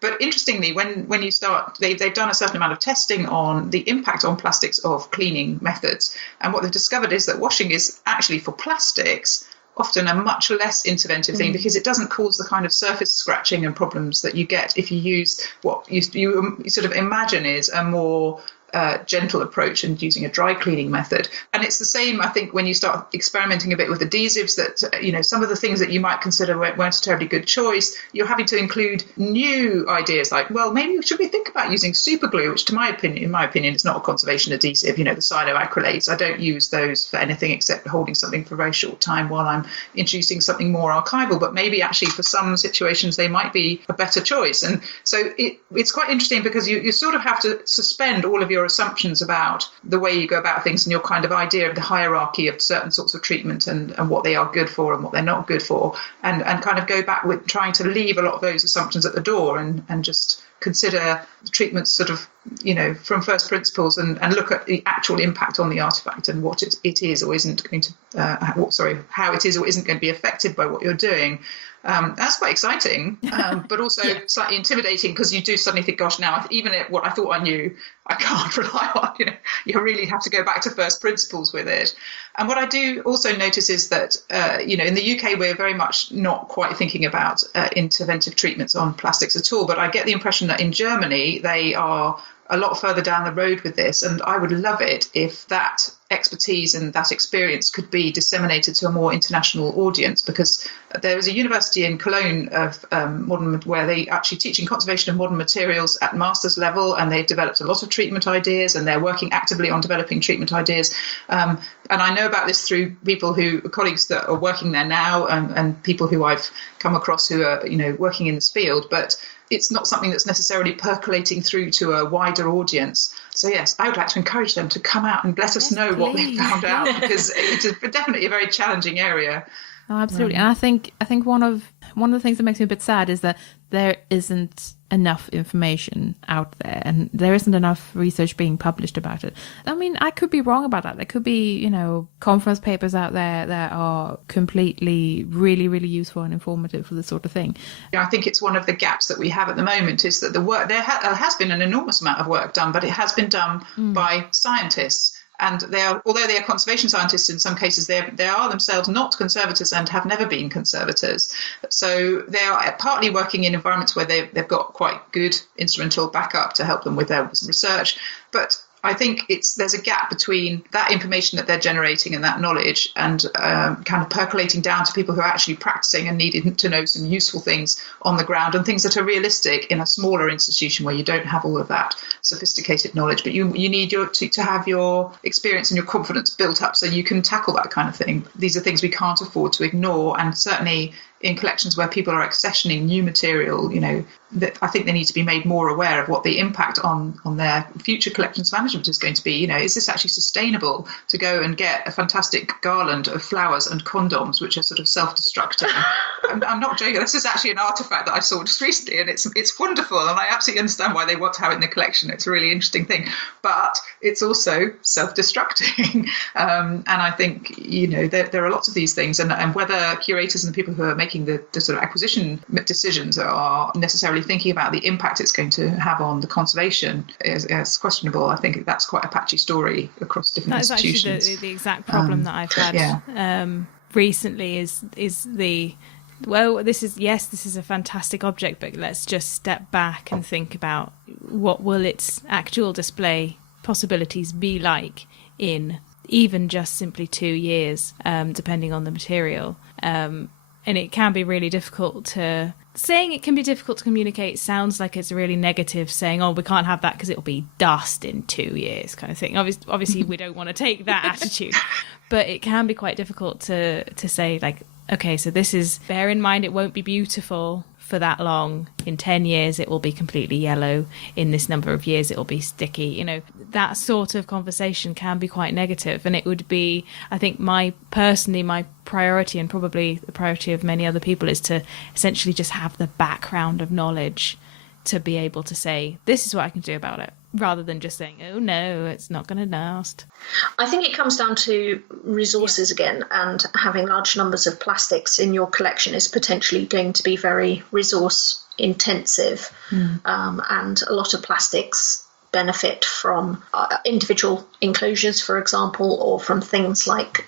But interestingly, when you start, they've done a certain amount of testing on the impact on plastics of cleaning methods. And what they've discovered is that washing is actually, for plastics, often a much less interventive thing, because it doesn't cause the kind of surface scratching and problems that you get if you use what you sort of imagine is a more gentle approach and using a dry cleaning method. And it's the same, I think, when you start experimenting a bit with adhesives, that some of the things that you might consider weren't a terribly good choice, you're having to include new ideas like, well, maybe should we think about using super glue, which in my opinion is not a conservation adhesive. The cyanoacrylates, I don't use those for anything except holding something for a very short time while I'm introducing something more archival, but maybe actually for some situations they might be a better choice. And so it's quite interesting, because you sort of have to suspend all of your assumptions about the way you go about things and your kind of idea of the hierarchy of certain sorts of treatment and what they are good for and what they're not good for, and kind of go back with trying to leave a lot of those assumptions at the door and just consider the treatments sort of, from first principles and look at the actual impact on the artifact and what it is or isn't going to, how it is or isn't going to be affected by what you're doing. That's quite exciting, but also slightly intimidating, because you do suddenly think, gosh, now even what I thought I knew, I can't rely on. You really have to go back to first principles with it. And what I do also notice is that, in the UK, we're very much not quite thinking about interventive treatments on plastics at all. But I get the impression that in Germany, they are a lot further down the road with this. And I would love it if that expertise and that experience could be disseminated to a more international audience, because there is a university in Cologne of where they actually teaching conservation of modern materials at master's level, and they've developed a lot of treatment ideas, and they're working actively on developing treatment ideas. And I know about this through colleagues that are working there now, and people who I've come across who are working in this field, but it's not something that's necessarily percolating through to a wider audience. So yes, I would like to encourage them to come out and let us know what they found out, because it's definitely a very challenging area. Oh, absolutely. And I think one of the things that makes me a bit sad is that there isn't enough information out there, and there isn't enough research being published about it. I mean, I could be wrong about that. There could be, conference papers out there that are completely really, really useful and informative for this sort of thing. I think it's one of the gaps that we have at the moment, is that the work there has been an enormous amount of work done, but it has been done by scientists. And although they are conservation scientists, in some cases they are themselves not conservators and have never been conservators. So they are partly working in environments where they've got quite good instrumental backup to help them with their research. But I think there's a gap between that information that they're generating and that knowledge and kind of percolating down to people who are actually practicing and needing to know some useful things on the ground and things that are realistic in a smaller institution where you don't have all of that sophisticated knowledge. But you need to have your experience and your confidence built up so you can tackle that kind of thing. These are things we can't afford to ignore, and certainly in collections where people are accessioning new material, that I think they need to be made more aware of what the impact on their future collections management is going to be. Is this actually sustainable to go and get a fantastic garland of flowers and condoms, which are sort of self-destructing? I'm not joking. This is actually an artifact that I saw just recently, and it's wonderful, and I absolutely understand why they want to have it in the collection. It's a really interesting thing, but it's also self-destructing. And I think, there are lots of these things, and whether curators and the people who are making the sort of acquisition decisions are necessarily thinking about the impact it's going to have on the conservation is questionable. I think that's quite a patchy story across different institutions. That's actually the exact problem that I've had recently is this is a fantastic object, but let's just step back and think about what will its actual display possibilities be like in even just simply 2 years, depending on the material. And it can be really difficult to... Saying it can be difficult to communicate sounds like it's really negative, saying, we can't have that because it'll be dust in 2 years kind of thing. Obviously, we don't want to take that attitude. But it can be quite difficult to say, like, okay, so this is... Bear in mind it won't be beautiful for that long. In 10 years, it will be completely yellow. In this number of years, it will be sticky. That sort of conversation can be quite negative. And it would be, I think, my priority, and probably the priority of many other people, is to essentially just have the background of knowledge to be able to say, this is what I can do about it, rather than just saying, oh no, it's not going to last. I think it comes down to resources again, and having large numbers of plastics in your collection is potentially going to be very resource intensive. And a lot of plastics benefit from individual enclosures, for example, or from things like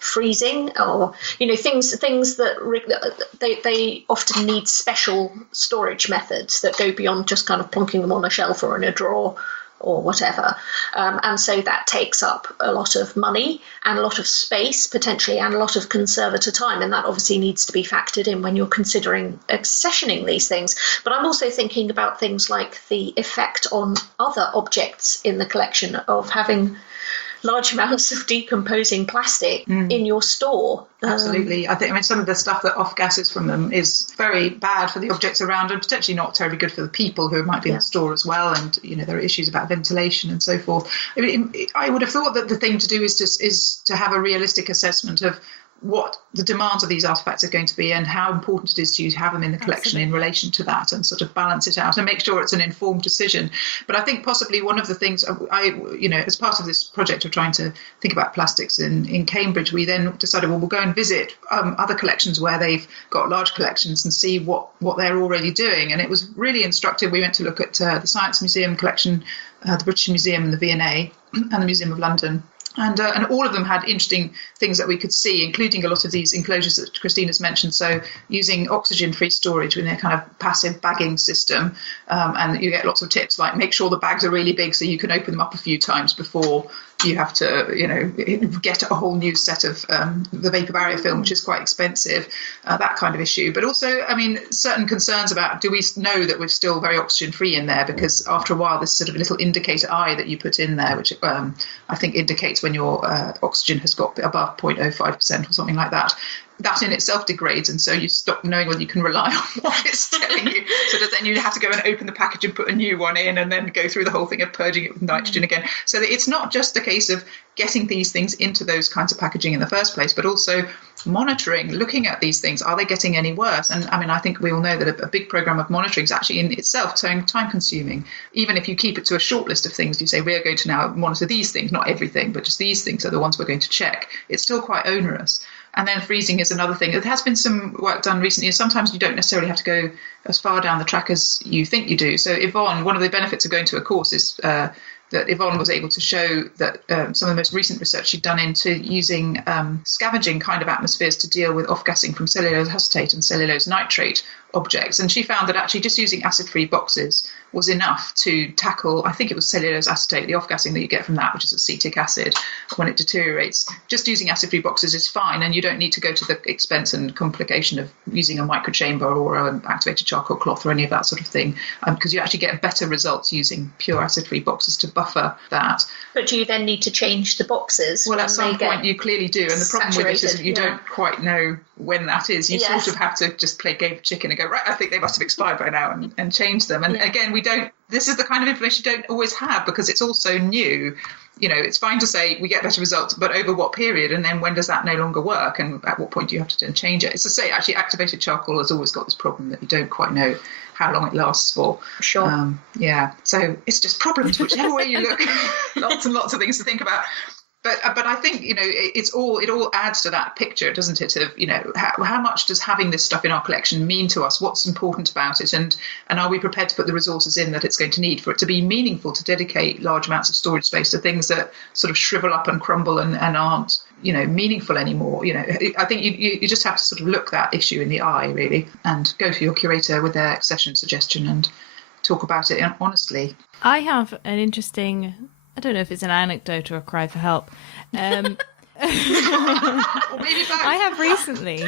freezing, or things that they often need special storage methods that go beyond just kind of plonking them on a shelf or in a drawer or whatever, and so that takes up a lot of money and a lot of space potentially, and a lot of conservator time, and that obviously needs to be factored in when you're considering accessioning these things. But I'm also thinking about things like the effect on other objects in the collection of having large amounts of decomposing plastic in your store. Absolutely. I think, some of the stuff that off-gases from them is very bad for the objects around, and potentially not terribly good for the people who might be in the store as well. And, there are issues about ventilation and so forth. I would have thought that the thing to do is to have a realistic assessment of what the demands of these artifacts are going to be and how important it is to have them in the collection in relation to that, and sort of balance it out and make sure it's an informed decision. But I think possibly one of the things as part of this project of trying to think about plastics in Cambridge, we then decided, we'll go and visit other collections where they've got large collections and see what they're already doing. And it was really instructive. We went to look at the Science Museum collection, the British Museum and the V&A and the Museum of London. And all of them had interesting things that we could see, including a lot of these enclosures that Christina's mentioned. So using oxygen-free storage with a kind of passive bagging system. And you get lots of tips like make sure the bags are really big so you can open them up a few times before you have to, get a whole new set of the vapor barrier film, which is quite expensive, that kind of issue. But also, certain concerns about, do we know that we're still very oxygen free in there? Because after a while, this sort of little indicator eye that you put in there, which I think indicates when your oxygen has got above 0.05% or something like that, that in itself degrades, and so you stop knowing whether you can rely on what it's telling you. So that then you have to go and open the package and put a new one in, and then go through the whole thing of purging it with nitrogen again. So that it's not just a case of getting these things into those kinds of packaging in the first place, but also monitoring, looking at these things. Are they getting any worse? And I think we all know that a big program of monitoring is actually in itself time consuming. Even if you keep it to a short list of things, you say we're going to now monitor these things, not everything, but just these things are the ones we're going to check. It's still quite onerous. And then freezing is another thing. There has been some work done recently. Sometimes you don't necessarily have to go as far down the track as you think you do. So Yvonne, one of the benefits of going to a course is that Yvonne was able to show that some of the most recent research she'd done into using scavenging kind of atmospheres to deal with off-gassing from cellulose acetate and cellulose nitrate objects. And she found that actually just using acid-free boxes was enough to tackle, I think it was cellulose acetate, the off-gassing that you get from that, which is acetic acid when it deteriorates. Just using acid-free boxes is fine, and you don't need to go to the expense and complication of using a microchamber or an activated charcoal cloth or any of that sort of thing, because you actually get better results using pure acid-free boxes to buffer that. But do you then need to change the boxes? Well, at some point you clearly do, and the problem with it is that you don't quite know when that is. You sort of have to just play game of chicken and go, right, I think they must have expired by now, and change them. And again, this is the kind of information you don't always have because it's all so new. You know, it's fine to say we get better results, but over what period? And then when does that no longer work? And at what point do you have to then change it? It's to say, actually, activated charcoal has always got this problem that you don't quite know how long it lasts for. Sure. So it's just problems, whichever way you look. Lots and lots of things to think about. But I think, you know, it all adds to that picture, doesn't it? Of, you know, how much does having this stuff in our collection mean to us? What's important about it? And are we prepared to put the resources in that it's going to need for it to be meaningful, to dedicate large amounts of storage space to things that sort of shrivel up and crumble and aren't, you know, meaningful anymore? You know, I think you just have to sort of look that issue in the eye, really, and go to your curator with their accession suggestion and talk about it honestly. I have an interesting... I don't know if it's an anecdote or a cry for help. Or maybe both. I have recently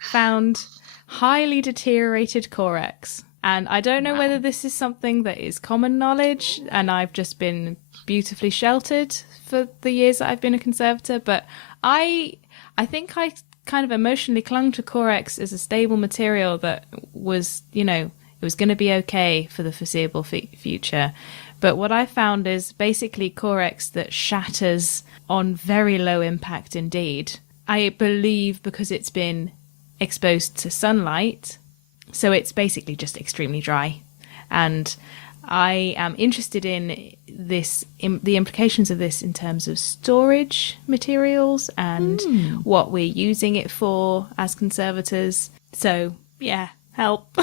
found highly deteriorated Correx. And I don't know whether this is something that is common knowledge and I've just been beautifully sheltered for the years that I've been a conservator. But I think I kind of emotionally clung to Correx as a stable material that was, you know, it was going to be okay for the foreseeable future. But what I found is basically Correx that shatters on very low impact indeed. I believe because it's been exposed to sunlight, so it's basically just extremely dry. And I am interested in this, the implications of this in terms of storage materials and what we're using it for as conservators. So, yeah, help.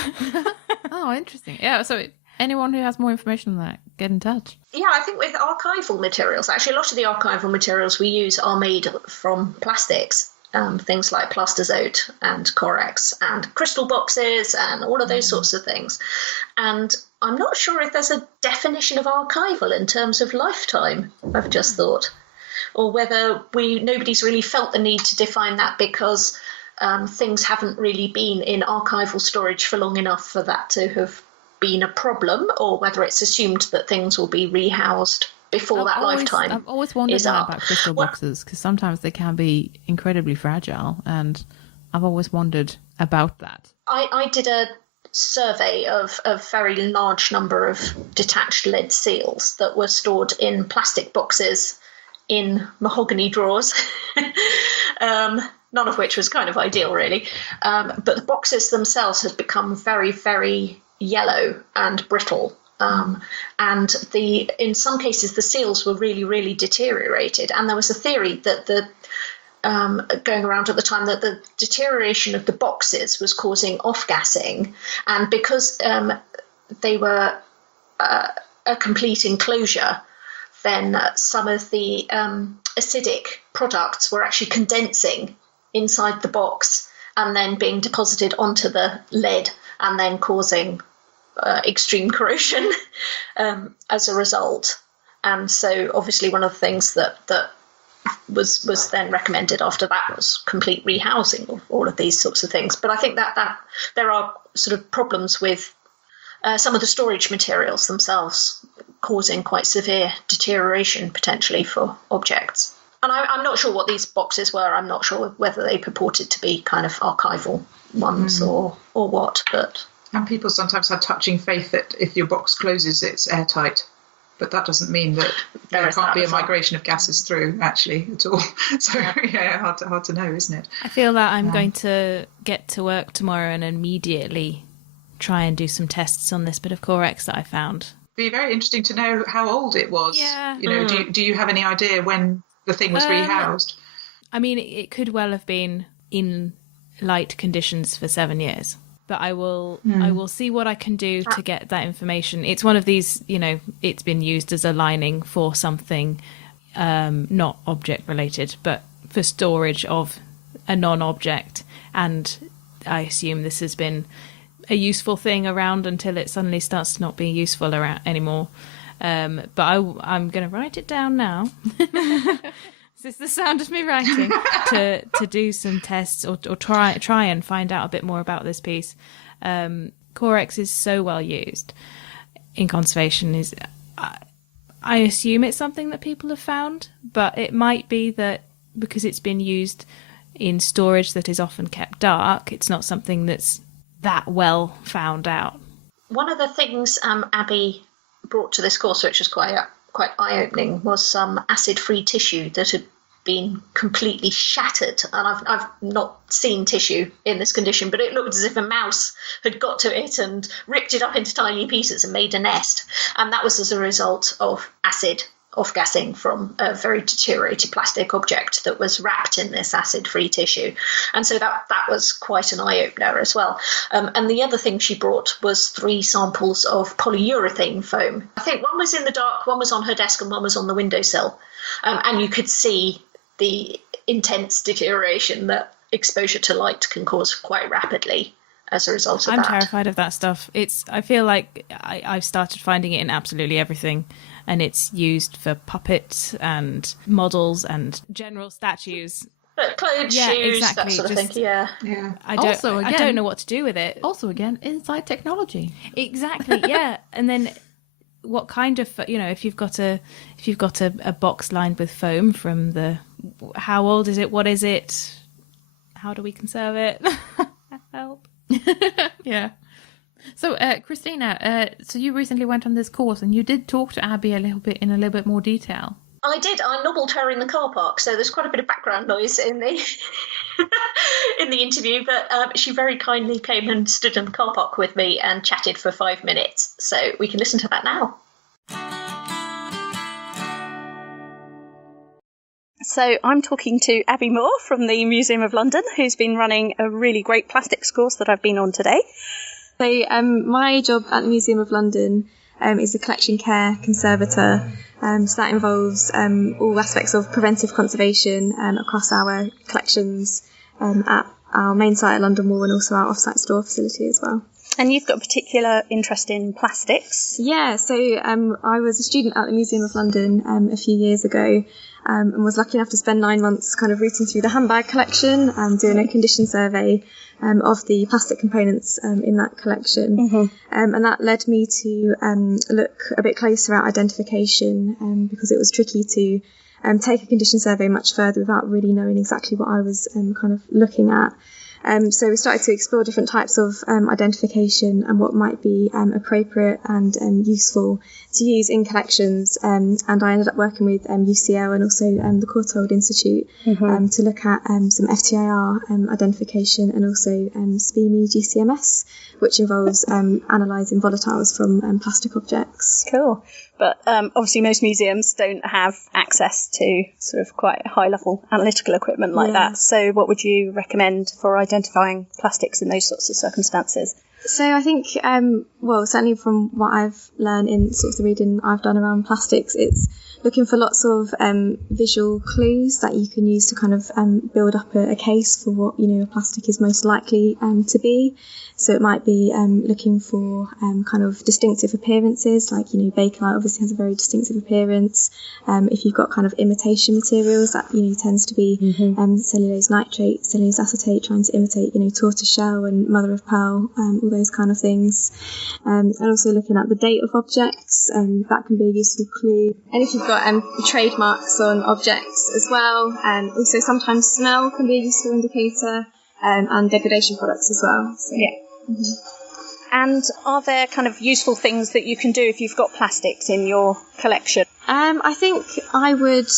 Oh, interesting. Yeah, so anyone who has more information on that, get in touch. Yeah, I think with archival materials, actually, a lot of the archival materials we use are made from plastics. Things like Plasterzote and Correx and crystal boxes and all of those sorts of things. And I'm not sure if there's a definition of archival in terms of lifetime, I've just thought, or whether nobody's really felt the need to define that because things haven't really been in archival storage for long enough for that to have been a problem, or whether it's assumed that things will be rehoused before lifetime. I've always wondered that about crystal boxes, because sometimes they can be incredibly fragile, and I've always wondered about that. I did a survey of a very large number of detached lead seals that were stored in plastic boxes in mahogany drawers, none of which was kind of ideal, really. But the boxes themselves had become very, very yellow and brittle. And in some cases, the seals were really, really deteriorated. And there was a theory that going around at the time that the deterioration of the boxes was causing off-gassing. And because they were a complete enclosure, then some of the acidic products were actually condensing inside the box and then being deposited onto the lead and then causing extreme corrosion as a result. And so obviously one of the things that was then recommended after that was complete rehousing of all of these sorts of things. But I think that there are sort of problems with some of the storage materials themselves causing quite severe deterioration potentially for objects. And I'm not sure what these boxes were. I'm not sure whether they purported to be kind of archival ones or what. And people sometimes have touching faith that if your box closes, it's airtight. But that doesn't mean that there can't be a migration of gases through, actually, at all. So, hard to know, isn't it? I feel that I'm going to get to work tomorrow and immediately try and do some tests on this bit of Correx that I found. It'd be very interesting to know how old it was. Yeah. You know, do you have any idea when the thing was rehoused? I mean, it could well have been in light conditions for 7 years. But I will see what I can do to get that information. It's one of these, you know, it's been used as a lining for something not object related, but for storage of a non-object. And I assume this has been a useful thing around until it suddenly starts to not be useful around anymore. But I'm going to write it down now. This is the sound of me writing to do some tests or try and find out a bit more about this piece. Correx is so well used in conservation. I assume it's something that people have found, but it might be that because it's been used in storage that is often kept dark, it's not something that's that well found out. One of the things Abby brought to this course, which was quite eye-opening, was some acid-free tissue that had been completely shattered. And I've not seen tissue in this condition, but it looked as if a mouse had got to it and ripped it up into tiny pieces and made a nest. And that was as a result of acid off-gassing from a very deteriorated plastic object that was wrapped in this acid-free tissue. And so that was quite an eye-opener as well. And the other thing she brought was 3 samples of polyurethane foam. I think one was in the dark, one was on her desk, and one was on the windowsill. And you could see the intense deterioration that exposure to light can cause quite rapidly as a result of that. I'm terrified of that stuff. I feel like I've started finding it in absolutely everything. And it's used for puppets and models and general statues. But clothes, shoes, exactly. That sort of thing. Yeah. I don't know what to do with it. Also, again, inside technology. Exactly. Yeah. And then, what kind of, if you've got a box lined with foam from how old is it? What is it? How do we conserve it? Help. Yeah. So, Christina, so you recently went on this course and you did talk to Abby in a little bit more detail. I did. I nobbled her in the car park, so there's quite a bit of background noise in the in the interview. But she very kindly came and stood in the car park with me and chatted for 5 minutes. So we can listen to that now. So I'm talking to Abby Moore from the Museum of London, who's been running a really great plastics course that I've been on today. So my job at the Museum of London is a collection care conservator. So that involves all aspects of preventive conservation across our collections at our main site at London Wall and also our off-site store facility as well. And you've got a particular interest in plastics. Yeah, so I was a student at the Museum of London a few years ago and was lucky enough to spend 9 months kind of rooting through the handbag collection and doing a condition survey of the plastic components in that collection. Mm-hmm. And that led me to look a bit closer at identification because it was tricky to take a condition survey much further without really knowing exactly what I was kind of looking at. So we started to explore different types of identification and what might be appropriate and useful to use in collections. And I ended up working with UCL and also the Courtauld Institute to look at some FTIR identification and also SPEME GCMS, which involves analysing volatiles from plastic objects. Cool. But obviously most museums don't have access to sort of quite high-level analytical equipment like that. So what would you recommend for identifying plastics in those sorts of circumstances? So I think, well, certainly from what I've learned in sort of the reading I've done around plastics, it's looking for lots of visual clues that you can use to kind of build up a case for what, a plastic is most likely to be. So it might be looking for kind of distinctive appearances, like, Bakelite obviously has a very distinctive appearance. If you've got kind of imitation materials, that, tends to be cellulose nitrate, cellulose acetate, trying to imitate, tortoiseshell and mother of pearl, all those kind of things. And also looking at the date of objects, that can be a useful clue. And if you've got trademarks on objects as well, and also sometimes smell can be a useful indicator, and degradation products as well. So. Yeah. And are there kind of useful things that you can do if you've got plastics in your collection? I think I would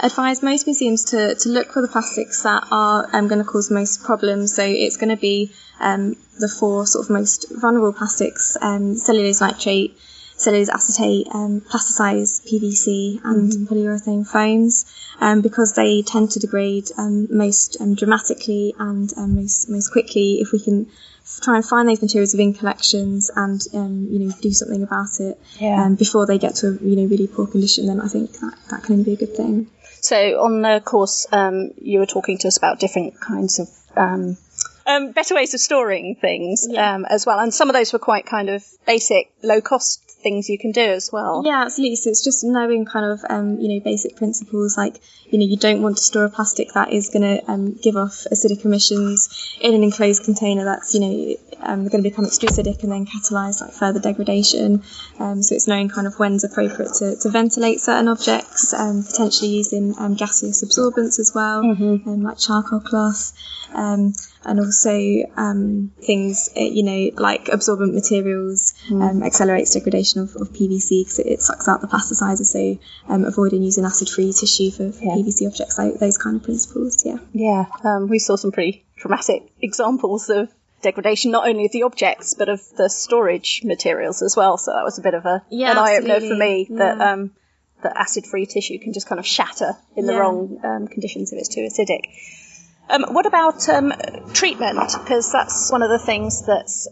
advise most museums to look for the plastics that are going to cause most problems. So it's going to be the 4 sort of most vulnerable plastics: cellulose nitrate, cellulose acetate, plasticized PVC and polyurethane foams, because they tend to degrade most dramatically and most quickly. If we can try and find those materials within collections and do something about it before they get to a really poor condition, then I think that can only be a good thing. So on the course, you were talking to us about different kinds of better ways of storing things as well. And some of those were quite kind of basic, low-cost things you can do as well. Yeah, absolutely. So it's just knowing kind of, basic principles like, you don't want to store a plastic that is going to give off acidic emissions in an enclosed container that's, going to become extra acidic and then catalyse like further degradation. So it's knowing kind of when's appropriate to ventilate certain objects, potentially using gaseous absorbents as well, like charcoal cloth. And also things, like absorbent materials accelerates degradation of PVC because it sucks out the plasticizer. So avoiding using acid-free tissue for PVC objects, like those kind of principles. Yeah. We saw some pretty dramatic examples of degradation, not only of the objects but of the storage materials as well. So that was a bit of an eye-opener for me that acid-free tissue can just kind of shatter in the wrong conditions if it's too acidic. What about treatment? Because that's one of the things that's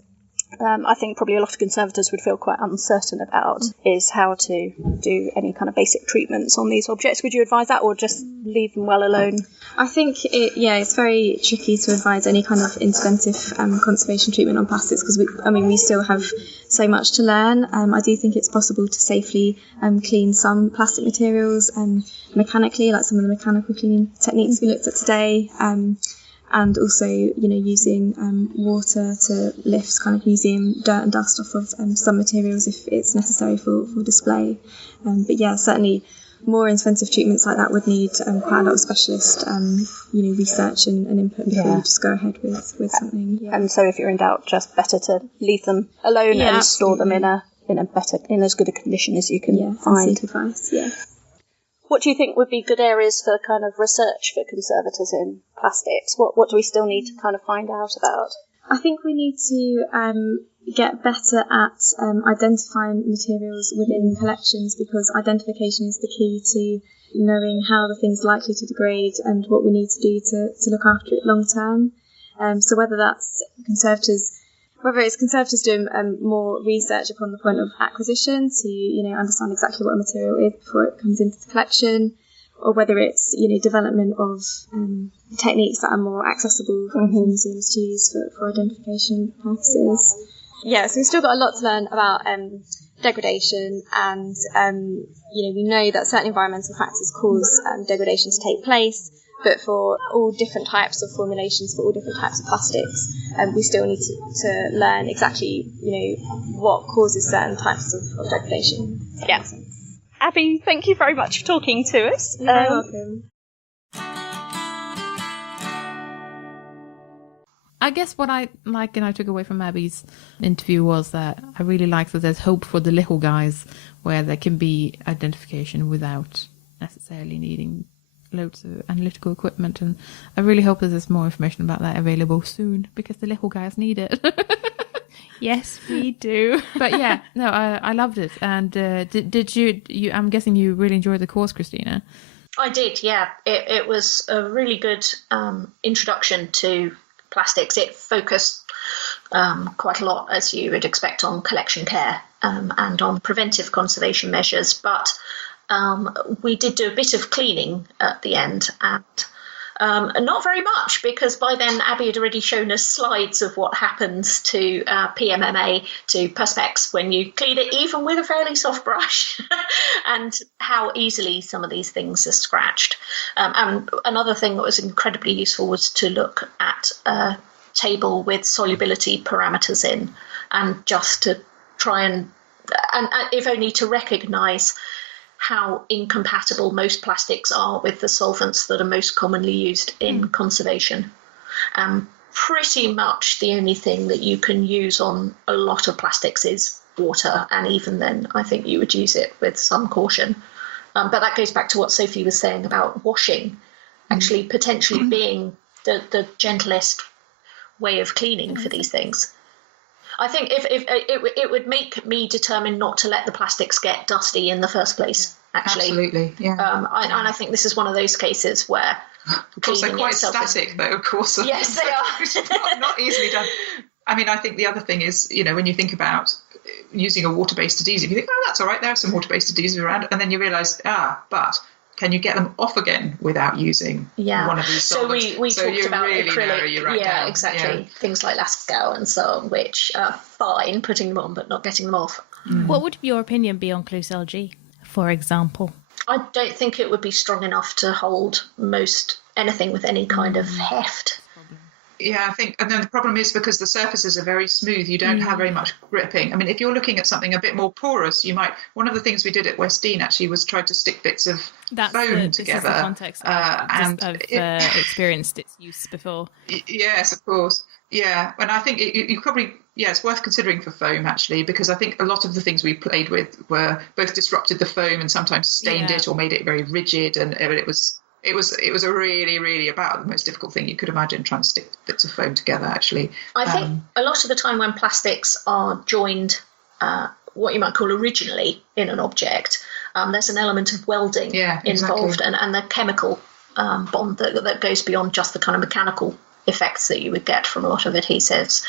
I think probably a lot of conservators would feel quite uncertain about, is how to do any kind of basic treatments on these objects. Would you advise that, or just leave them well alone? I think it's very tricky to advise any kind of interventive conservation treatment on plastics because we still have so much to learn. I do think it's possible to safely clean some plastic materials mechanically, like some of the mechanical cleaning techniques we looked at today. And also, using water to lift kind of museum dirt and dust off of some materials if it's necessary for display. But certainly more interventive treatments like that would need quite a lot of specialist, research and input before you just go ahead with something. Yeah. And so if you're in doubt, just better to leave them alone and store them in as good a condition as you can find. Advice, What do you think would be good areas for kind of research for conservators in plastics? What do we still need to kind of find out about? I think we need to get better at identifying materials within collections, because identification is the key to knowing how the thing's likely to degrade and what we need to do to look after it long term. So whether it's conservators doing more research upon the point of acquisition to understand exactly what a material is before it comes into the collection, or whether it's development of techniques that are more accessible for museums to use for identification purposes. Yeah, so we've still got a lot to learn about degradation, and we know that certain environmental factors cause degradation to take place. But for all different types of formulations, for all different types of plastics, we still need to learn exactly, what causes certain types of degradation. Yeah. Abby, thank you very much for talking to us. You're very welcome. I guess what I like and I took away from Abby's interview was that I really like that there's hope for the little guys, where there can be identification without necessarily needing loads of analytical equipment, and I really hope that there's more information about that available soon, because the little guys need it. Yes, we do. But I loved it. And did you I'm guessing you really enjoyed the course, Christina? I did, yeah. It was a really good introduction to plastics. It focused quite a lot, as you would expect, on collection care and on preventive conservation measures, but we did do a bit of cleaning at the end, and not very much, because by then Abby had already shown us slides of what happens to PMMA, to Perspex, when you clean it even with a fairly soft brush, and how easily some of these things are scratched. And another thing that was incredibly useful was to look at a table with solubility parameters in, and just to try and if only to recognise how incompatible most plastics are with the solvents that are most commonly used in conservation. Pretty much the only thing that you can use on a lot of plastics is water, and even then I think you would use it with some caution. But that goes back to what Sophie was saying about washing actually potentially being the gentlest way of cleaning for these things. I think if it would make me determined not to let the plastics get dusty in the first place, actually. Absolutely, yeah. And I think this is one of those cases where... Of course, they're quite static, though, of course. Yes, they are. It's not easily done. I mean, I think the other thing is, when you think about using a water-based adhesive, you think, oh, that's all right, there are some water-based adhesives around, and then you realise, but can you get them off again without using one of these solids? So we talked about really acrylic, down. exactly. Yeah. Things like Lascaux and so on, which are fine putting them on, but not getting them off. What would your opinion be on Kloe LG, for example? I don't think it would be strong enough to hold most anything with any kind of heft. Yeah, I think, and then the problem is because the surfaces are very smooth, you don't have very much gripping. I mean, if you're looking at something a bit more porous, you might. One of the things we did at West Dean actually was try to stick bits of foam together. This is the context I've experienced its use before. Yes, of course. Yeah, and I think you probably, it's worth considering for foam actually, because I think a lot of the things we played with were both disrupted the foam and sometimes stained it or made it very rigid, and it was a really, really about the most difficult thing you could imagine, trying to stick bits of foam together, actually. I think a lot of the time when plastics are joined, what you might call originally in an object, there's an element of welding involved and the chemical bond that goes beyond just the kind of mechanical effects that you would get from a lot of adhesives.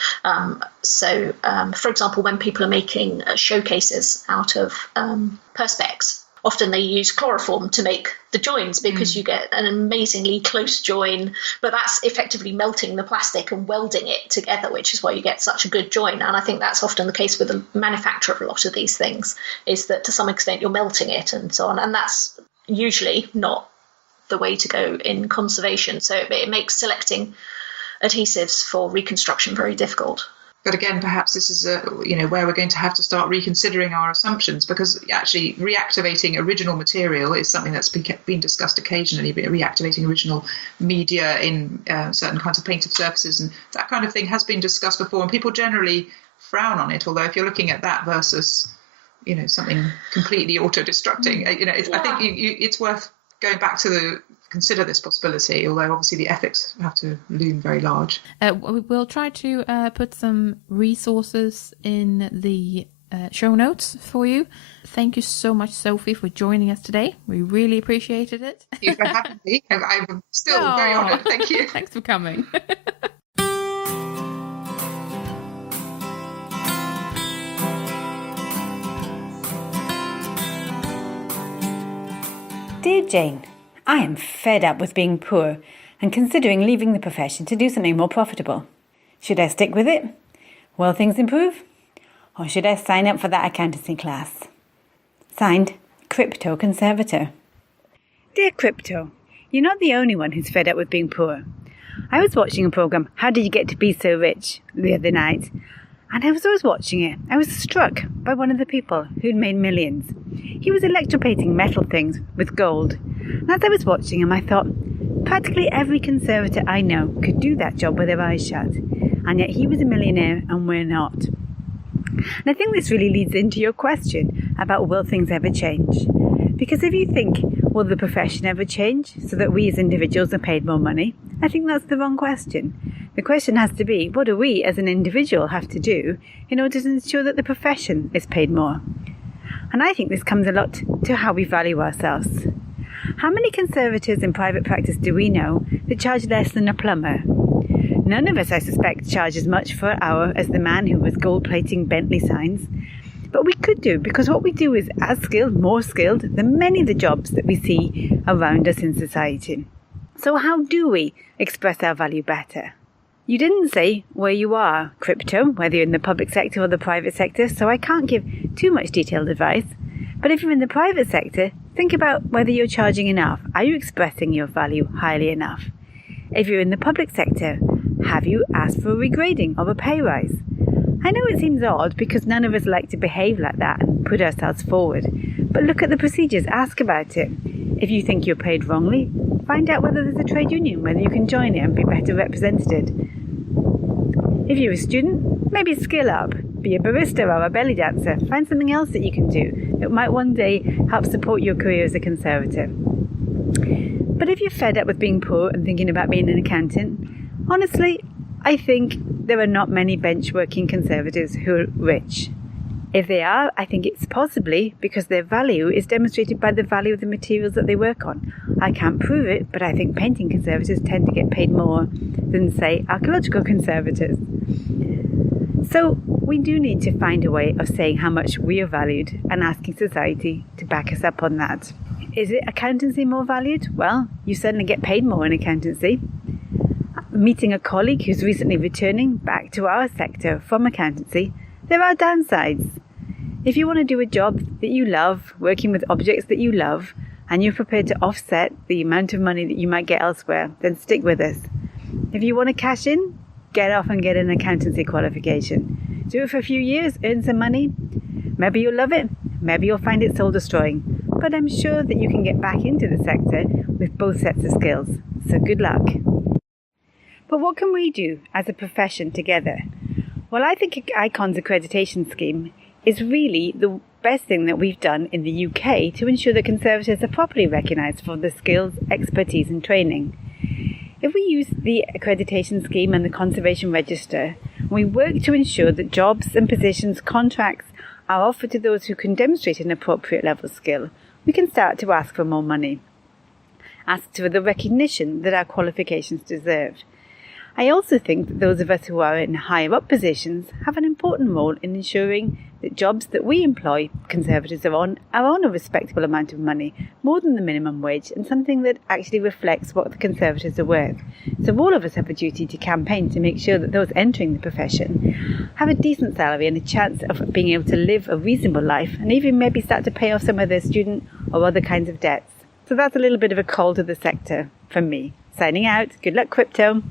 So, for example, when people are making showcases out of Perspex, often they use chloroform to make the joins because you get an amazingly close join, but that's effectively melting the plastic and welding it together, which is why you get such a good join. And I think that's often the case with the manufacture of a lot of these things, is that to some extent you're melting it and so on. And that's usually not the way to go in conservation. So it makes selecting adhesives for reconstruction very difficult. But again, perhaps this is where we're going to have to start reconsidering our assumptions, because actually reactivating original material is something that's been discussed occasionally. But reactivating original media in certain kinds of painted surfaces and that kind of thing has been discussed before, and people generally frown on it. Although if you're looking at that versus something completely auto-destructing, I think it's worth going back to consider this possibility, although obviously the ethics have to loom very large. We'll try to put some resources in the show notes for you. Thank you so much, Sophie, for joining us today. We really appreciated it. Thank you for having me. I'm still very honoured. Thank you. Thanks for coming. Dear Jane, I am fed up with being poor and considering leaving the profession to do something more profitable. Should I stick with it? Will things improve? Or should I sign up for that accountancy class? Signed, Crypto Conservator. Dear Crypto, you're not the only one who's fed up with being poor. I was watching a programme, How Did You Get to Be So Rich, the other night, and as I was watching it, I was struck by one of the people who'd made millions. He was electroplating metal things with gold. And as I was watching him, I thought, practically every conservator I know could do that job with their eyes shut. And yet he was a millionaire and we're not. And I think this really leads into your question about will things ever change? Because if you think, will the profession ever change so that we as individuals are paid more money? I think that's the wrong question. The question has to be, what do we as an individual have to do in order to ensure that the profession is paid more? And I think this comes a lot to how we value ourselves. How many conservators in private practice do we know that charge less than a plumber? None of us, I suspect, charge as much for an hour as the man who was gold-plating Bentley signs. But we could do, because what we do is as skilled, more skilled than many of the jobs that we see around us in society. So how do we express our value better? You didn't say where you are, Crypto, whether you're in the public sector or the private sector, so I can't give too much detailed advice. But if you're in the private sector, think about whether you're charging enough. Are you expressing your value highly enough? If you're in the public sector, have you asked for a regrading or a pay rise? I know it seems odd because none of us like to behave like that and put ourselves forward, but look at the procedures, ask about it. If you think you're paid wrongly, find out whether there's a trade union, whether you can join it and be better represented. If you're a student, maybe skill up, be a barista or a belly dancer, find something else that you can do that might one day help support your career as a conservator. But if you're fed up with being poor and thinking about being an accountant, honestly, I think there are not many bench-working conservators who are rich. If they are, I think it's possibly because their value is demonstrated by the value of the materials that they work on. I can't prove it, but I think painting conservators tend to get paid more than, say, archaeological conservators. So we do need to find a way of saying how much we are valued and asking society to back us up on that. Is it accountancy more valued? Well, you certainly get paid more in accountancy. Meeting a colleague who's recently returning back to our sector from accountancy, there are downsides. If you want to do a job that you love, working with objects that you love, and you're prepared to offset the amount of money that you might get elsewhere, then stick with us. If you want to cash in, get off and get an accountancy qualification. Do it for a few years, earn some money. Maybe you'll love it, maybe you'll find it soul-destroying, but I'm sure that you can get back into the sector with both sets of skills. So good luck. But what can we do as a profession together? Well, I think ICON's accreditation scheme is really the best thing that we've done in the UK to ensure that conservators are properly recognised for their skills, expertise and training. If we use the accreditation scheme and the conservation register, we work to ensure that jobs and positions, contracts are offered to those who can demonstrate an appropriate level of skill, we can start to ask for more money. Ask for the recognition that our qualifications deserve. I also think that those of us who are in higher up positions have an important role in ensuring that jobs that we employ conservators are on a respectable amount of money, more than the minimum wage, and something that actually reflects what the conservators are worth. So all of us have a duty to campaign to make sure that those entering the profession have a decent salary and a chance of being able to live a reasonable life, and even maybe start to pay off some of their student or other kinds of debts. So that's a little bit of a call to the sector from me. Signing out. Good luck, crypto.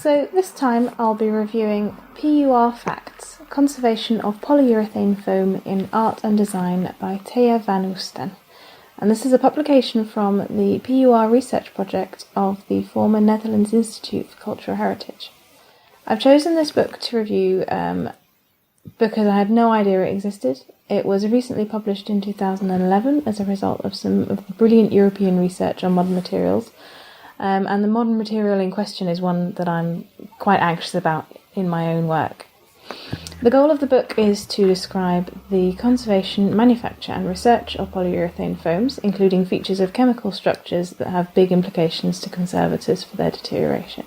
So this time I'll be reviewing PUR Facts, Conservation of Polyurethane Foam in Art and Design by Thea van Oosten. And this is a publication from the PUR research project of the former Netherlands Institute for Cultural Heritage. I've chosen this book to review because I had no idea it existed. It was recently published in 2011 as a result of some of the brilliant European research on modern materials. And the modern material in question is one that I'm quite anxious about in my own work. The goal of the book is to describe the conservation, manufacture and research of polyurethane foams, including features of chemical structures that have big implications to conservators for their deterioration.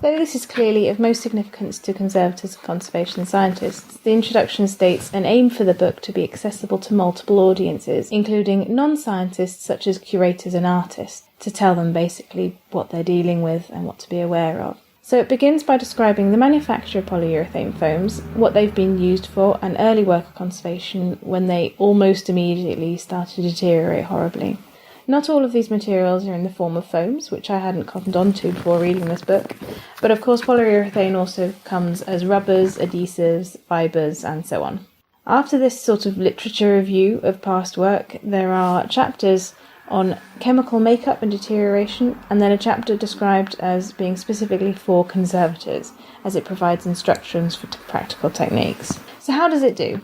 Though this is clearly of most significance to conservators and conservation scientists, the introduction states an aim for the book to be accessible to multiple audiences, including non-scientists such as curators and artists, to tell them basically what they're dealing with and what to be aware of. So it begins by describing the manufacture of polyurethane foams, what they've been used for, and early work of conservation when they almost immediately started to deteriorate horribly. Not all of these materials are in the form of foams, which I hadn't cottoned on to before reading this book, but of course polyurethane also comes as rubbers, adhesives, fibres and so on. After this sort of literature review of past work, there are chapters on chemical makeup and deterioration, and then a chapter described as being specifically for conservators, as it provides instructions for practical techniques. So how does it do?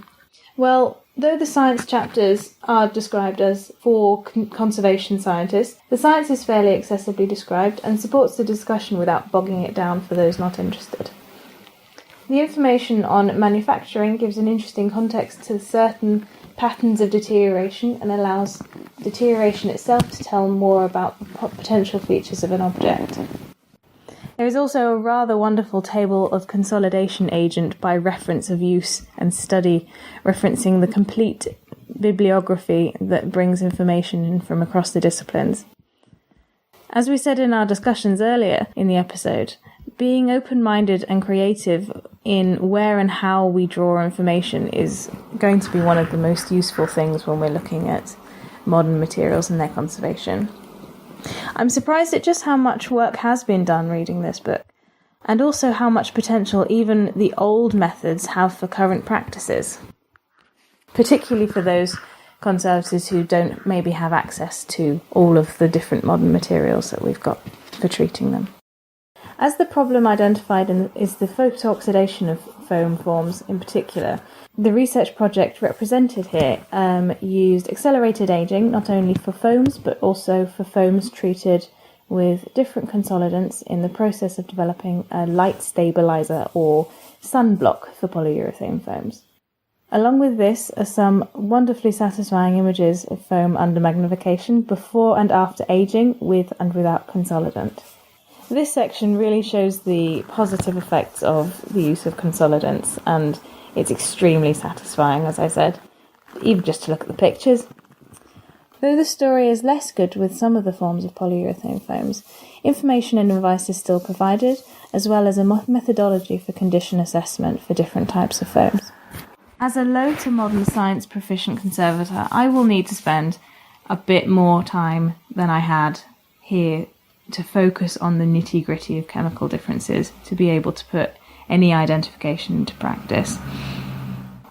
Well, though the science chapters are described as for conservation scientists, the science is fairly accessibly described and supports the discussion without bogging it down for those not interested. The information on manufacturing gives an interesting context to certain patterns of deterioration and allows deterioration itself to tell more about the potential features of an object. There is also a rather wonderful table of consolidation agent by reference of use and study, referencing the complete bibliography that brings information in from across the disciplines. As we said in our discussions earlier in the episode, being open-minded and creative in where and how we draw information is going to be one of the most useful things when we're looking at modern materials and their conservation. I'm surprised at just how much work has been done reading this book, and also how much potential even the old methods have for current practices, particularly for those conservators who don't maybe have access to all of the different modern materials that we've got for treating them. As the problem identified is the photooxidation of foam forms in particular, the research project represented here used accelerated aging not only for foams but also for foams treated with different consolidants in the process of developing a light stabilizer or sunblock for polyurethane foams. Along with this are some wonderfully satisfying images of foam under magnification before and after aging with and without consolidant. This section really shows the positive effects of the use of consolidants and It's extremely satisfying, as I said, even just to look at the pictures. Though the story is less good with some of the forms of polyurethane foams, information and advice is still provided, as well as a methodology for condition assessment for different types of foams. As a low to modern science proficient conservator, I will need to spend a bit more time than I had here to focus on the nitty-gritty of chemical differences to be able to put any identification into practice.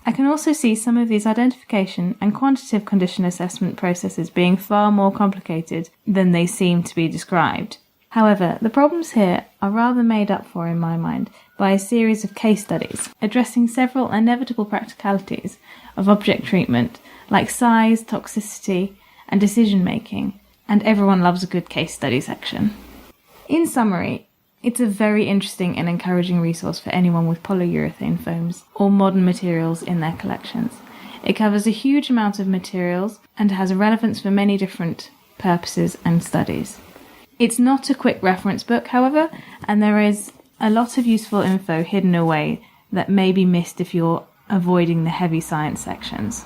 I can also see some of these identification and quantitative condition assessment processes being far more complicated than they seem to be described. However, the problems here are rather made up for in my mind by a series of case studies addressing several inevitable practicalities of object treatment like size, toxicity, and decision making, and everyone loves a good case study section. In summary, it's a very interesting and encouraging resource for anyone with polyurethane foams or modern materials in their collections. It covers a huge amount of materials and has relevance for many different purposes and studies. It's not a quick reference book, however, and there is a lot of useful info hidden away that may be missed if you're avoiding the heavy science sections.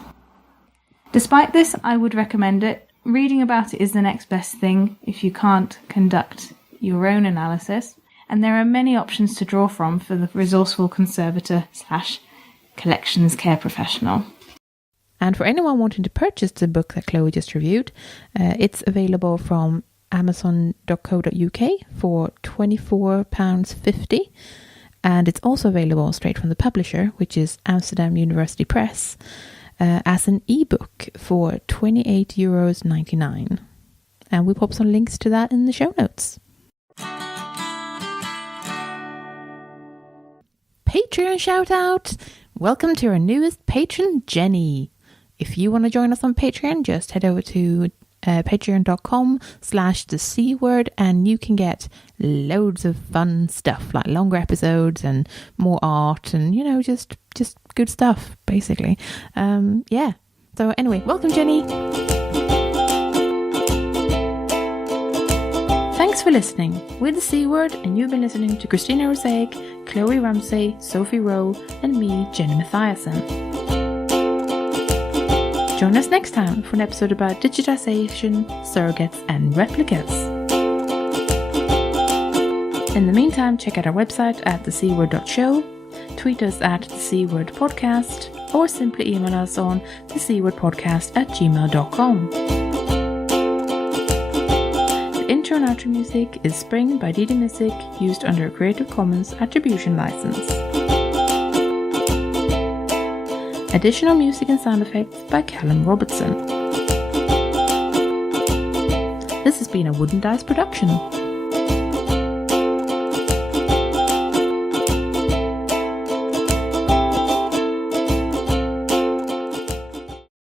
Despite this, I would recommend it. Reading about it is the next best thing if you can't conduct your own analysis, and there are many options to draw from for the resourceful conservator / collections care professional. And for anyone wanting to purchase the book that Kloe just reviewed, it's available from amazon.co.uk for £24.50, and it's also available straight from the publisher, which is Amsterdam University Press, as an ebook for €28.99. And we pop some links to that in the show notes. Patreon shout out! Welcome to our newest patron, Jenny. If you want to join us on Patreon, just head over to patreon.com/thecword and you can get loads of fun stuff like longer episodes and more art and, you know, just good stuff, basically. Yeah. So anyway, welcome, Jenny. Thanks for listening. We're The C Word, and you've been listening to Christina Rosaic, Kloe Ramsey, Sophie Rowe, and me, Jenny Mathiasen. Join us next time for an episode about digitization, surrogates, and replicas. In the meantime, check out our website at thecword.show, tweet us at thecwordpodcast, or simply email us on thecwordpodcast@gmail.com. Intro and outro music is Spring by Didi Nissick, used under a Creative Commons Attribution License. Additional music and sound effects by Callum Robertson. This has been a Wooden Dice production.